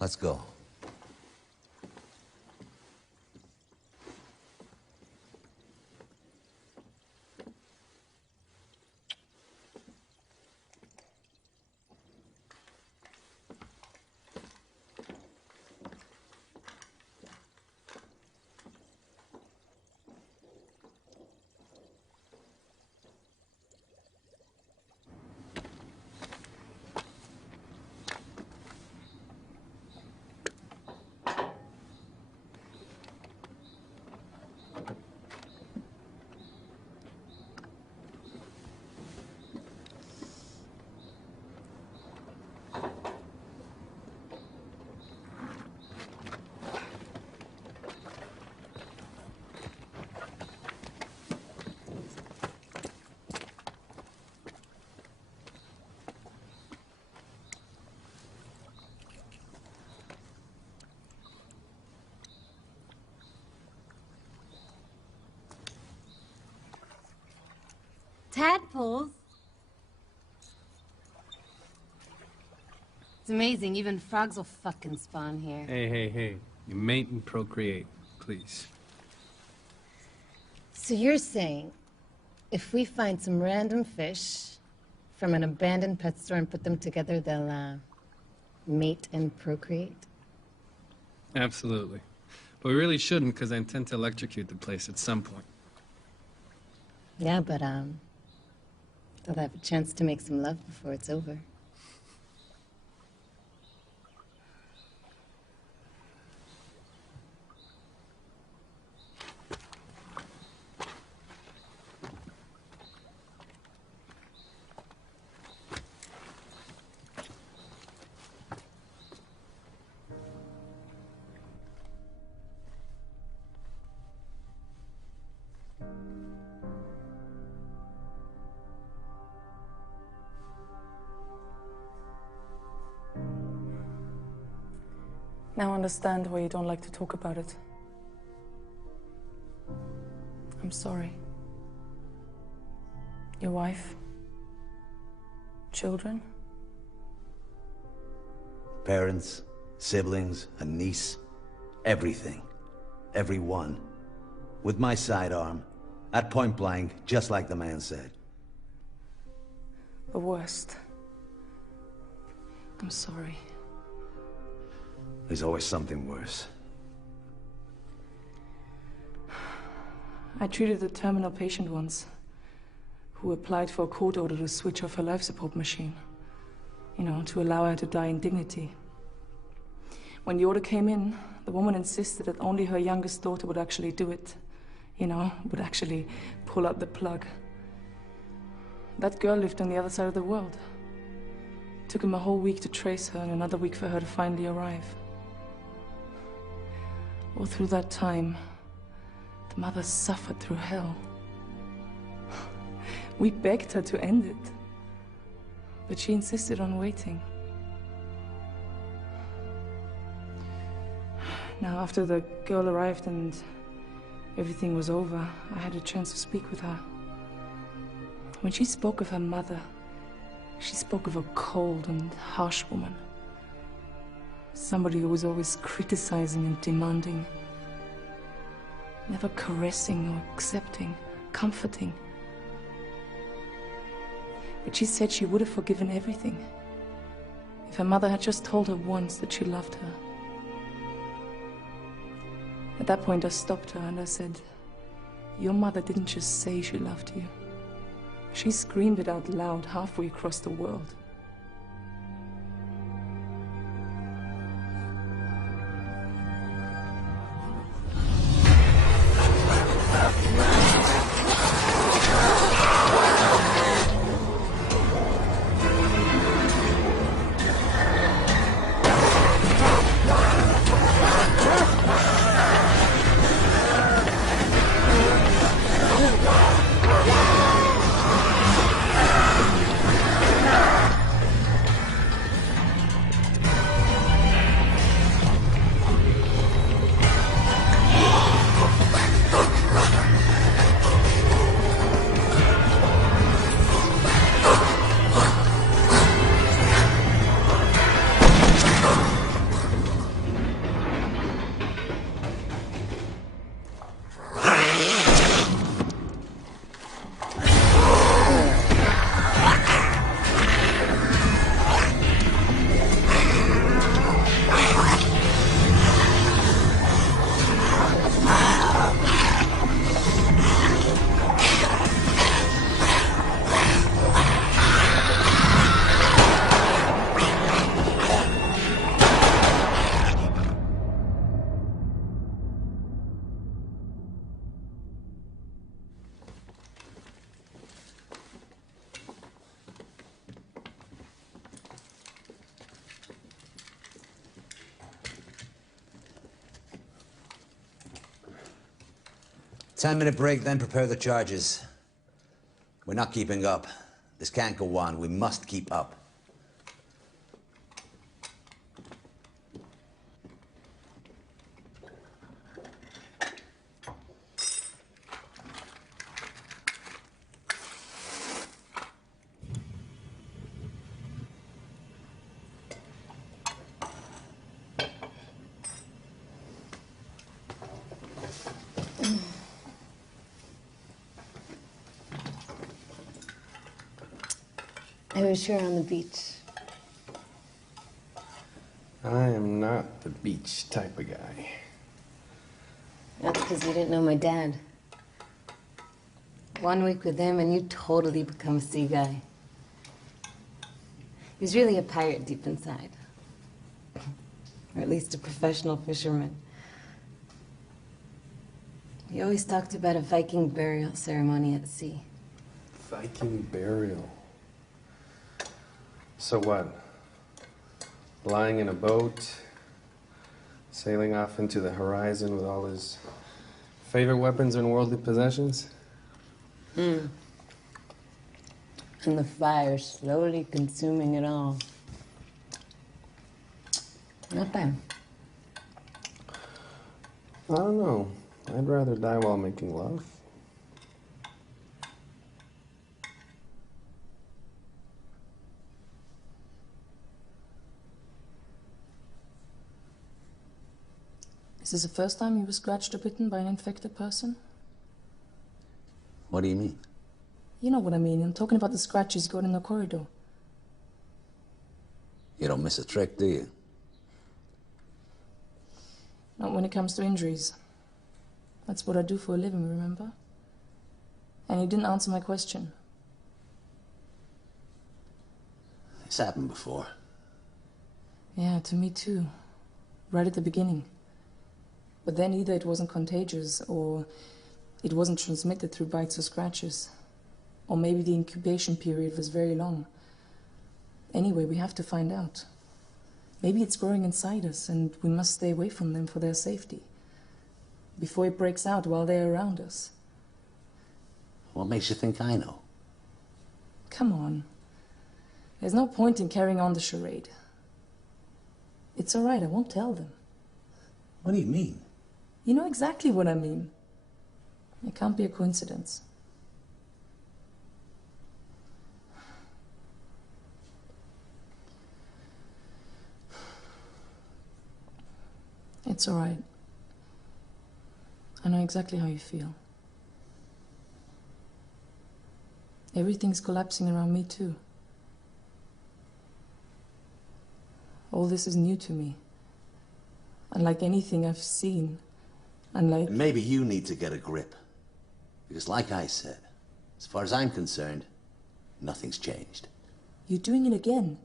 Let's go. Tadpoles? It's amazing, even frogs will fucking spawn here. Hey. You mate and procreate, please. So you're saying, if we find some random fish from an abandoned pet store and put them together, they'll, mate and procreate? Absolutely. But we really shouldn't, because I intend to electrocute the place at some point. Yeah, but, they'll have a chance to make some love before it's over. Now I understand why you don't like to talk about it. I'm sorry. Your wife? Children? Parents, siblings, a niece, everything. Everyone. With my sidearm, at point blank, just like the man said. The worst. I'm sorry. There's always something worse. I treated a terminal patient once who applied for a court order to switch off her life support machine. You know, to allow her to die in dignity. When the order came in, the woman insisted that only her youngest daughter would actually do it. You know, would actually pull out the plug. That girl lived on the other side of the world. It took him a whole week to trace her and another week for her to finally arrive. All through that time, the mother suffered through hell. We begged her to end it, but she insisted on waiting. Now, after the girl arrived and everything was over, I had a chance to speak with her. When she spoke of her mother, she spoke of a cold and harsh woman. Somebody who was always criticizing and demanding. Never caressing or accepting, comforting. But she said she would have forgiven everything if her mother had just told her once that she loved her. At that point, I stopped her and I said, "Your mother didn't just say she loved you. She screamed it out loud halfway across the world." 10-minute break, then prepare the charges. We're not keeping up. This can't go on. We must keep up. I wish you were on the beach. I am not the beach type of guy. That's because you didn't know my dad. 1 week with him and you totally become a sea guy. He's really a pirate deep inside. Or at least a professional fisherman. He always talked about a Viking burial ceremony at sea. Viking burial. So what? Lying in a boat, sailing off into the horizon with all his favorite weapons and worldly possessions? And the fire slowly consuming it all. Not bad. I don't know. I'd rather die while making love. Is this the first time you were scratched or bitten by an infected person? What do you mean? You know what I mean. I'm talking about the scratches you got in the corridor. You don't miss a trick, do you? Not when it comes to injuries. That's what I do for a living, remember? And you didn't answer my question. It's happened before. Yeah, to me too. Right at the beginning. But then either it wasn't contagious, or it wasn't transmitted through bites or scratches. Or maybe the incubation period was very long. Anyway, we have to find out. Maybe it's growing inside us, and we must stay away from them for their safety. Before it breaks out while they're around us. What makes you think I know? Come on. There's no point in carrying on the charade. It's all right, I won't tell them. What do you mean? You know exactly what I mean. It can't be a coincidence. It's all right. I know exactly how you feel. Everything's collapsing around me too. All this is new to me. Unlike anything I've seen. Unlike... And maybe you need to get a grip. Because like I said, as far as I'm concerned, nothing's changed. You're doing it again.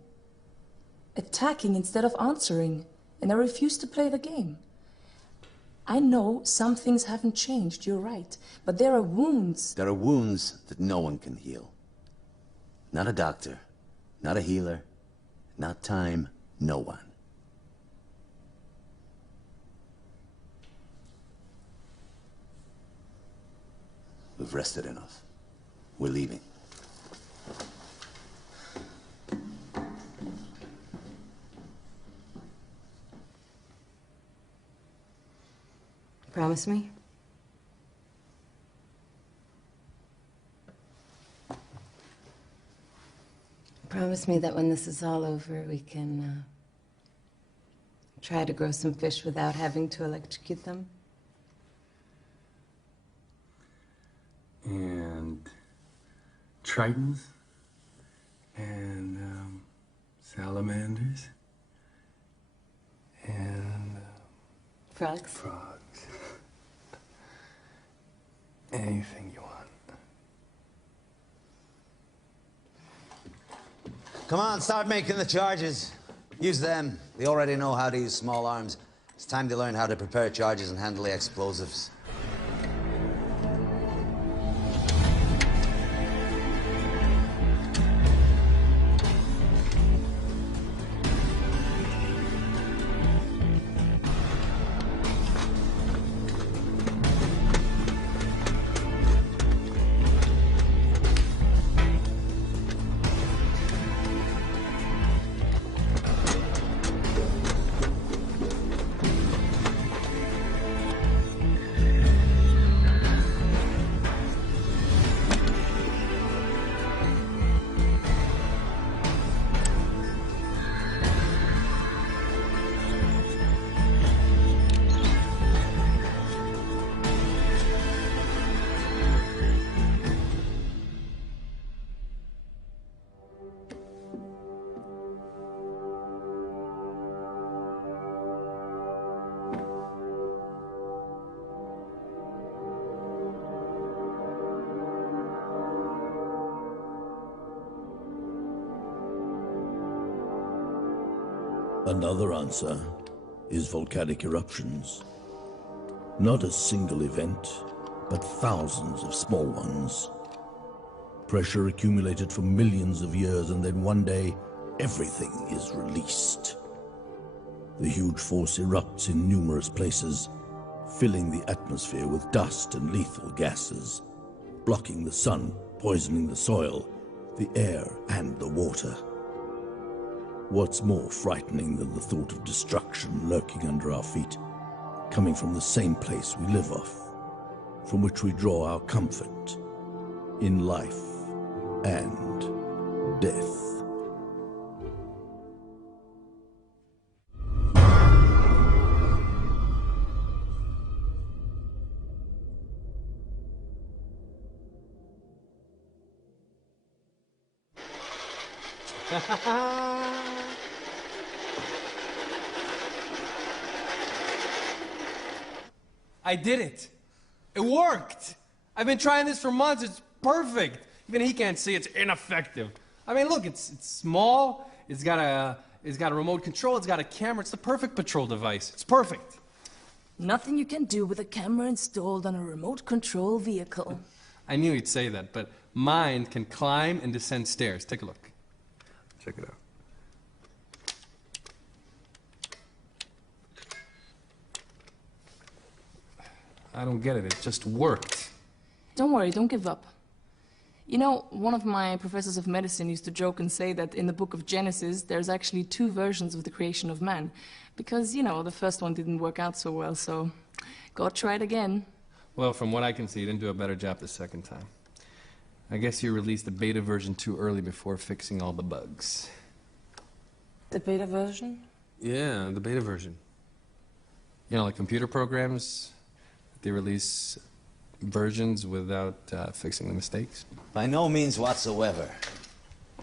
Attacking instead of answering. And I refuse to play the game. I know some things haven't changed, you're right. But there are wounds. There are wounds that no one can heal. Not a doctor, not a healer, not time, no one. We've rested enough. We're leaving. Promise me? Promise me that when this is all over, we can try to grow some fish without having to electrocute them? And tritons and salamanders and Frogs? frogs. Anything you want. Come on, start making the charges. Use them. They already know how to use small arms. It's time to learn how to prepare charges and handle the explosives. Another answer is volcanic eruptions. Not a single event, but thousands of small ones. Pressure accumulated for millions of years, and then one day, everything is released. The huge force erupts in numerous places, filling the atmosphere with dust and lethal gases, blocking the sun, poisoning the soil, the air, and the water. What's more frightening than the thought of destruction lurking under our feet, coming from the same place we live off, from which we draw our comfort in life and death. I did it. It worked. I've been trying this for months. It's perfect. Even he can't see it's ineffective. I mean, look, it's small. It's got a remote control. It's got a camera. It's the perfect patrol device. It's perfect. Nothing you can do with a camera installed on a remote control vehicle. I knew he'd say that, but mine can climb and descend stairs. Take a look. Check it out. I don't get it. It just worked. Don't worry, don't give up. You know, one of my professors of medicine used to joke and say that in the book of Genesis, there's actually two versions of the creation of man. Because, you know, the first one didn't work out so well, so God tried again. Well, from what I can see, he didn't do a better job the second time. I guess you released the beta version too early before fixing all the bugs. The beta version? Yeah, the beta version. You know, like computer programs, they release versions without fixing the mistakes. By no means whatsoever.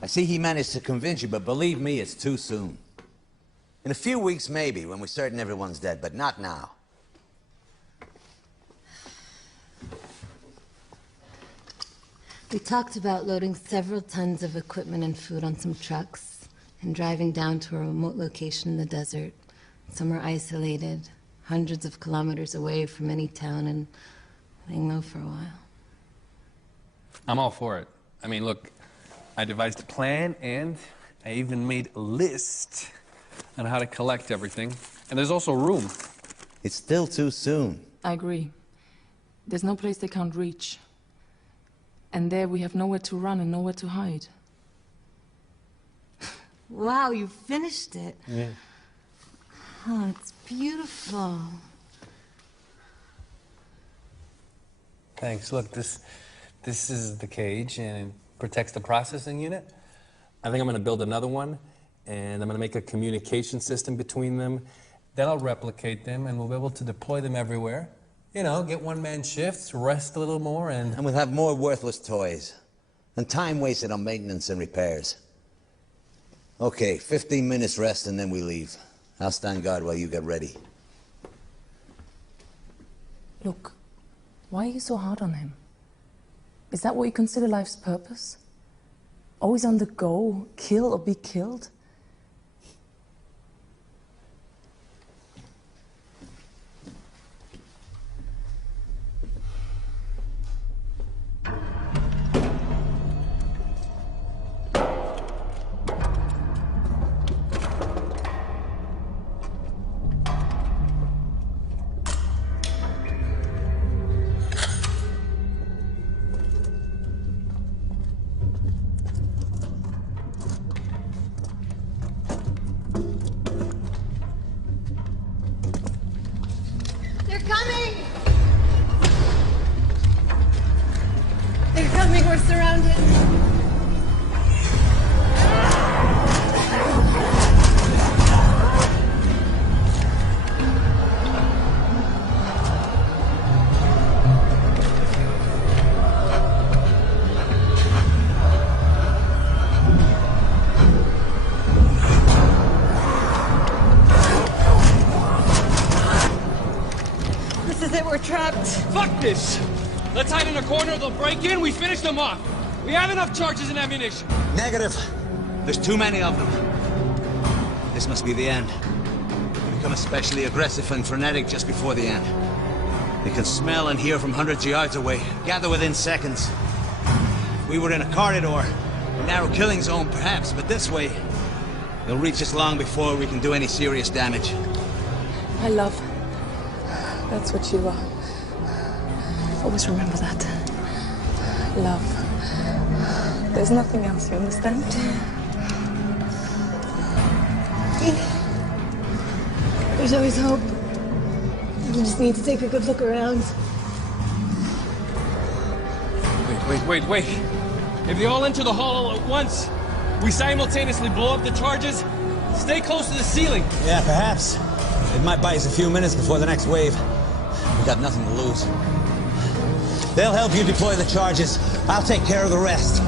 I see he managed to convince you, but believe me, it's too soon. In a few weeks, maybe, when we're certain everyone's dead, but not now. We talked about loading several tons of equipment and food on some trucks and driving down to a remote location in the desert, somewhere isolated, hundreds of kilometers away from any town, and laying low for a while. I'm all for it. I mean, look, I devised a plan, and I even made a list on how to collect everything. And there's also room. It's still too soon. I agree. There's no place they can't reach. And there we have nowhere to run and nowhere to hide. Wow, you finished it. Yeah. Oh, it's beautiful. Thanks. Look, this is the cage, and it protects the processing unit. I think I'm going to build another one, and I'm going to make a communication system between them. Then I'll replicate them, and we'll be able to deploy them everywhere. You know, get one-man shifts, rest a little more, and we'll have more worthless toys. And time wasted on maintenance and repairs. Okay, 15 minutes rest, and then we leave. I'll stand guard while you get ready. Look, why are you so hard on him? Is that what you consider life's purpose? Always on the go, kill or be killed? We're surrounded. This is it, we're trapped. fuck this! Let's hide in a corner, they'll break in, we finish them off. We have enough charges and ammunition. Negative. There's too many of them. This must be the end. They become especially aggressive and frenetic just before the end. They can smell and hear from hundreds of yards away, gather within seconds. If we were in a corridor, a narrow killing zone perhaps, but this way, they'll reach us long before we can do any serious damage. My love. That's what you are. Always remember that. Love. There's nothing else, you understand? There's always hope. You just need to take a good look around. Wait. If they all enter the hall all at once, we simultaneously blow up the charges, stay close to the ceiling. Yeah, perhaps. It might buy us a few minutes before the next wave. We got nothing to lose. They'll help you deploy the charges. I'll take care of the rest.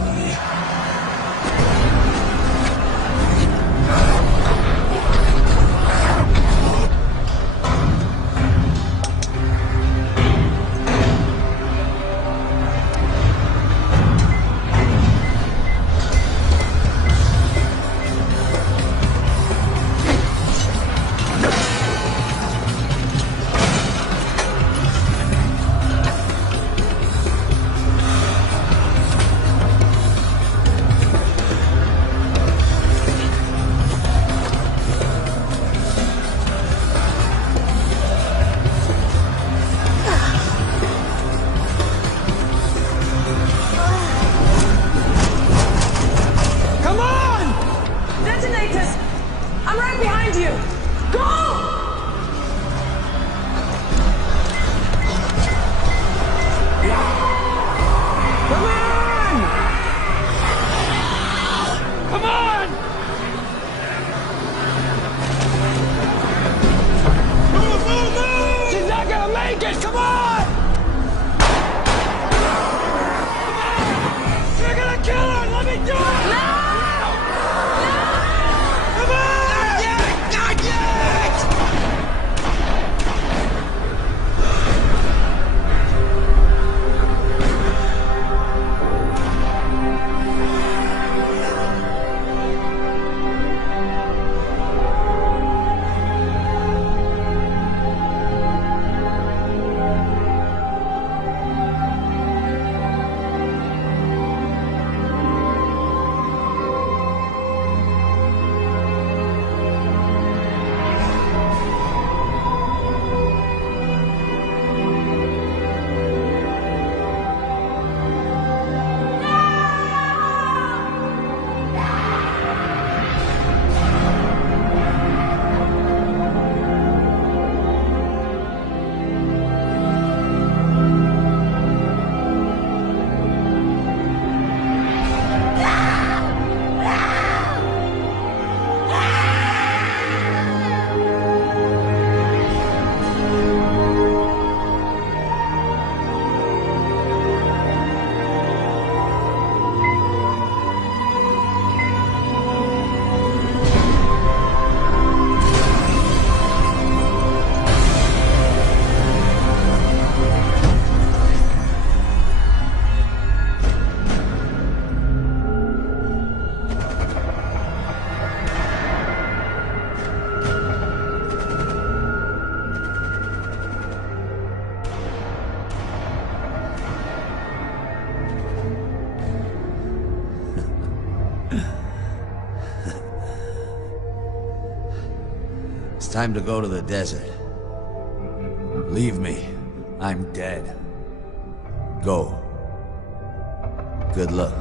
It's time to go to the desert. Leave me. I'm dead. Go. Good luck.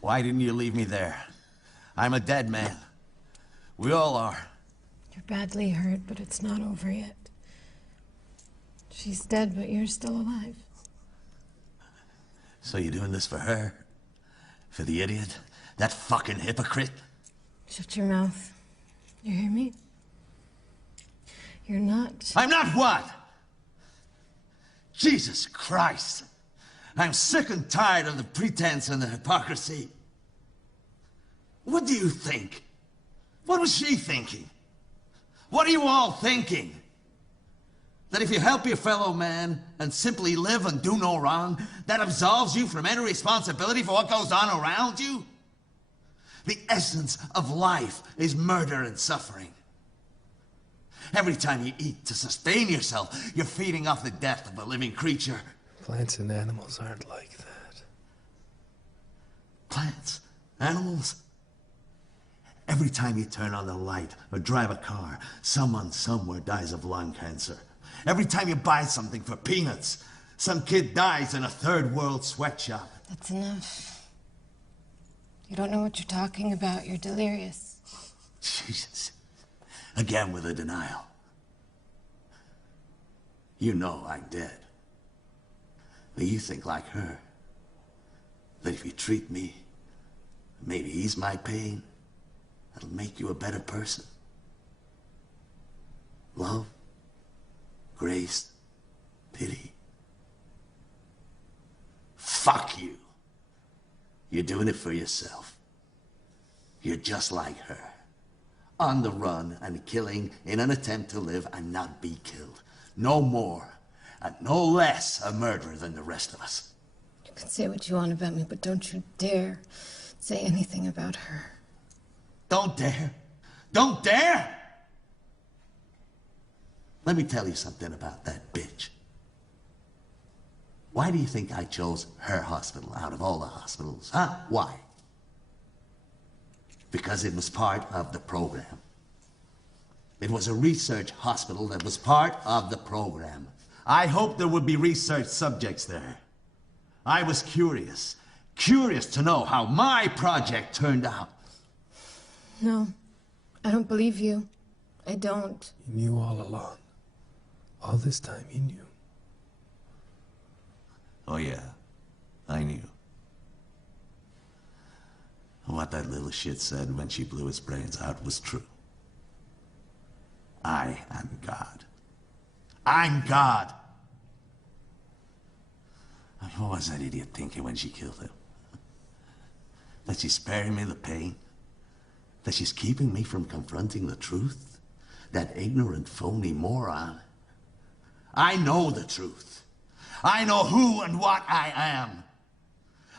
Why didn't you leave me there? I'm a dead man. We all are. You're badly hurt, but it's not over yet. She's dead, but you're still alive. So you're doing this for her? For the idiot? That fucking hypocrite? Shut your mouth. You hear me? You're not... I'm not what? Jesus Christ. I'm sick and tired of the pretense and the hypocrisy. What do you think? What was she thinking? What are you all thinking? That if you help your fellow man and simply live and do no wrong, that absolves you from any responsibility for what goes on around you? The essence of life is murder and suffering. Every time you eat to sustain yourself, you're feeding off the death of a living creature. Plants and animals aren't like that. Plants? Animals? Every time you turn on the light or drive a car, someone somewhere dies of lung cancer. Every time you buy something for peanuts, some kid dies in a third world sweatshop. That's enough. You don't know what you're talking about. You're delirious. Jesus. Again with the denial. You know I'm dead. But you think like her. That if you treat me, maybe ease my pain, that'll make you a better person. Love, grace, pity. Fuck you. You're doing it for yourself. You're just like her. On the run and killing in an attempt to live and not be killed. No more and no less a murderer than the rest of us. You can say what you want about me, but don't you dare say anything about her. Don't dare. Don't dare! Let me tell you something about that bitch. Why do you think I chose her hospital out of all the hospitals? Huh? Why? Because it was part of the program. It was a research hospital that was part of the program. I hoped there would be research subjects there. I was curious to know how my project turned out. No, I don't believe you. I don't. You knew all along. All this time, you knew. Oh yeah, I knew. What that little shit said when she blew his brains out was true. I am God. I'm God! And what was that idiot thinking when she killed him? That she's sparing me the pain? That she's keeping me from confronting the truth? That ignorant, phony moron? I know the truth. I know who and what I am.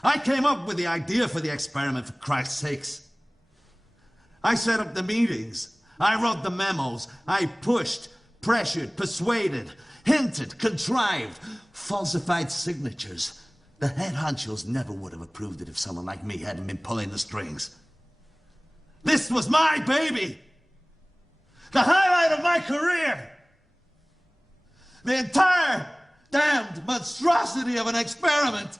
I came up with the idea for the experiment, for Christ's sakes. I set up the meetings. I wrote the memos. I pushed, pressured, persuaded, hinted, contrived, falsified signatures. The head honchos never would have approved it if someone like me hadn't been pulling the strings. This was my baby! The highlight of my career! The entire damned monstrosity of an experiment!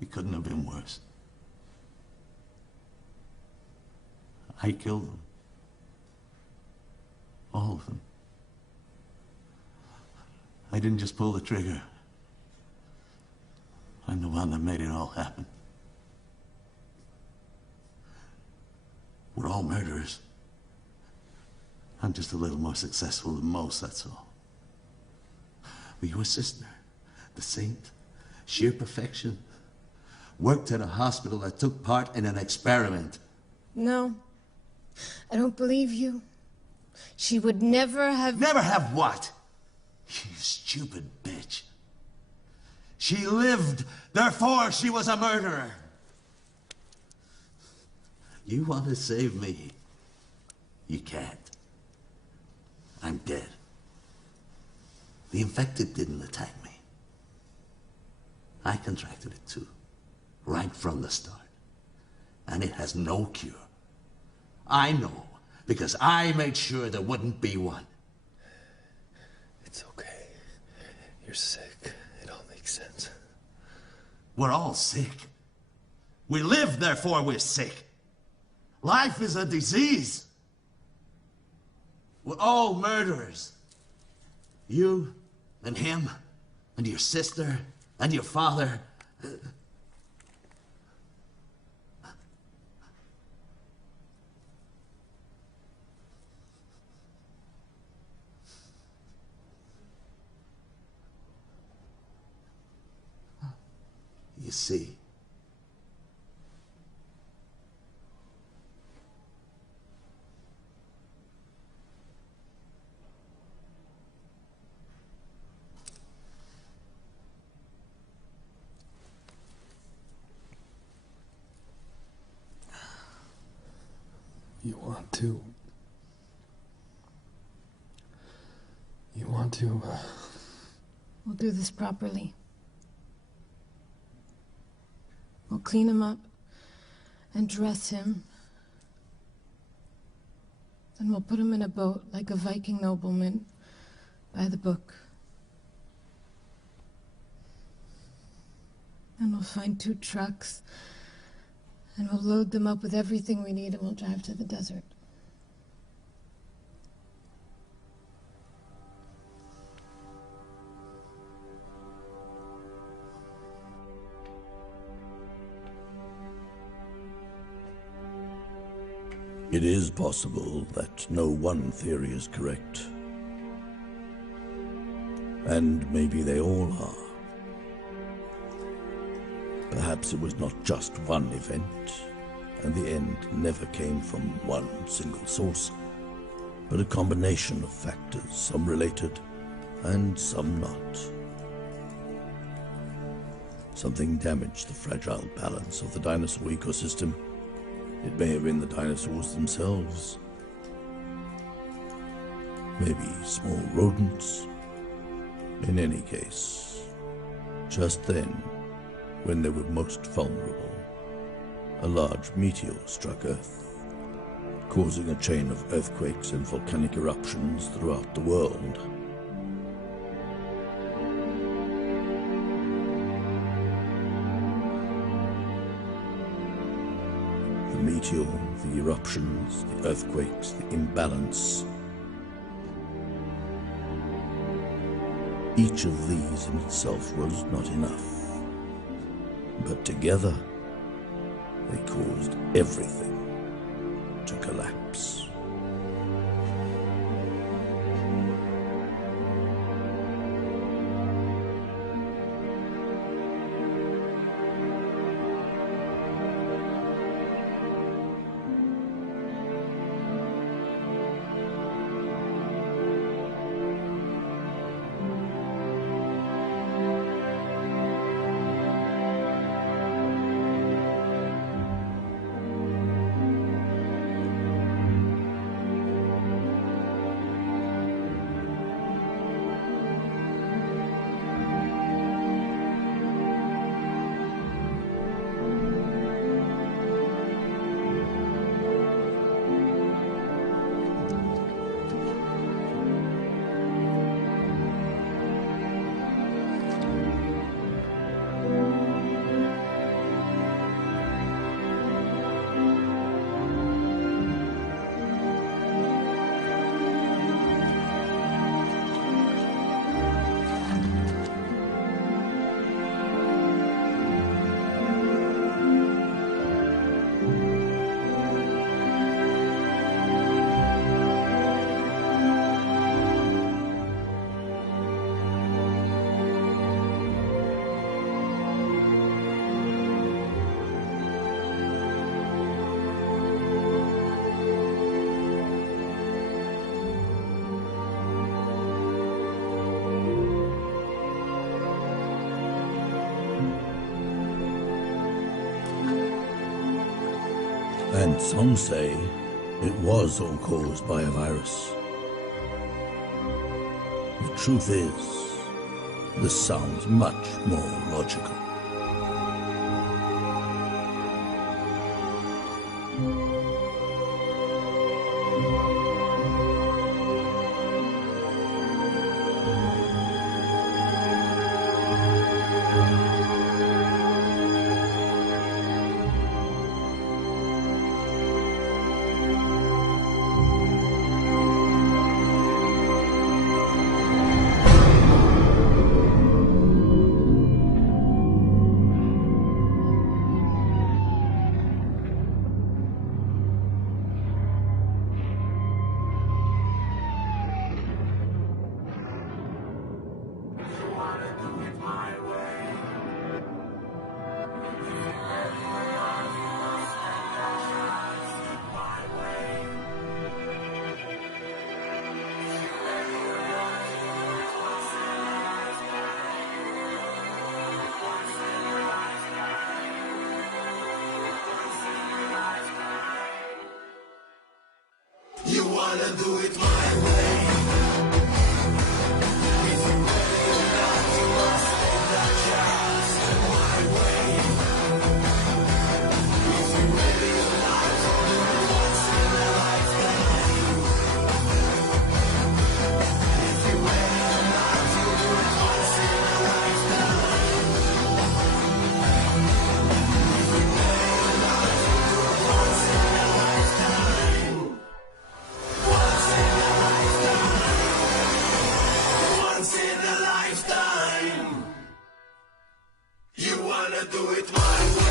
It couldn't have been worse. I killed them. All of them. I didn't just pull the trigger. I'm the one that made it all happen. We're all murderers. I'm just a little more successful than most, that's all. But your sister, the saint, sheer perfection, worked at a hospital that took part in an experiment. No, I don't believe you. She would never have... Never have what? You stupid bitch. She lived, therefore she was a murderer. You want to save me? You can't. I'm dead. The infected didn't attack me. I contracted it too, right from the start. And it has no cure. I know, because I made sure there wouldn't be one. It's okay. You're sick. It all makes sense. We're all sick. We live, therefore we're sick. Life is a disease. We're all murderers. You and him and your sister and your father You see? You want to... You want to... We'll do this properly. We'll clean him up and dress him. Then we'll put him in a boat like a Viking nobleman by the book. And we'll find 2 trucks and we'll load them up with everything we need and we'll drive to the desert. It is possible that no one theory is correct. And maybe they all are. Perhaps it was not just one event, and the end never came from one single source, but a combination of factors, some related and some not. Something damaged the fragile balance of the dinosaur ecosystem. It may have been the dinosaurs themselves. Maybe small rodents. In any case, just then, when they were most vulnerable, a large meteor struck Earth, causing a chain of earthquakes and volcanic eruptions throughout the world. The meteor, the eruptions, the earthquakes, the imbalance. Each of these in itself was not enough. But together, they caused everything to collapse. And some say it was all caused by a virus. The truth is, this sounds much more logical. wanna do it my way. If you're ready or not, you must take that chance. My way. If you're ready or not, you'll do it once in a lifetime. If you're ready or not, you'll do it once in a lifetime. If you're ready or not, you'll do it once in a lifetime. Once in a lifetime. Once in a lifetime. You wanna do it my way.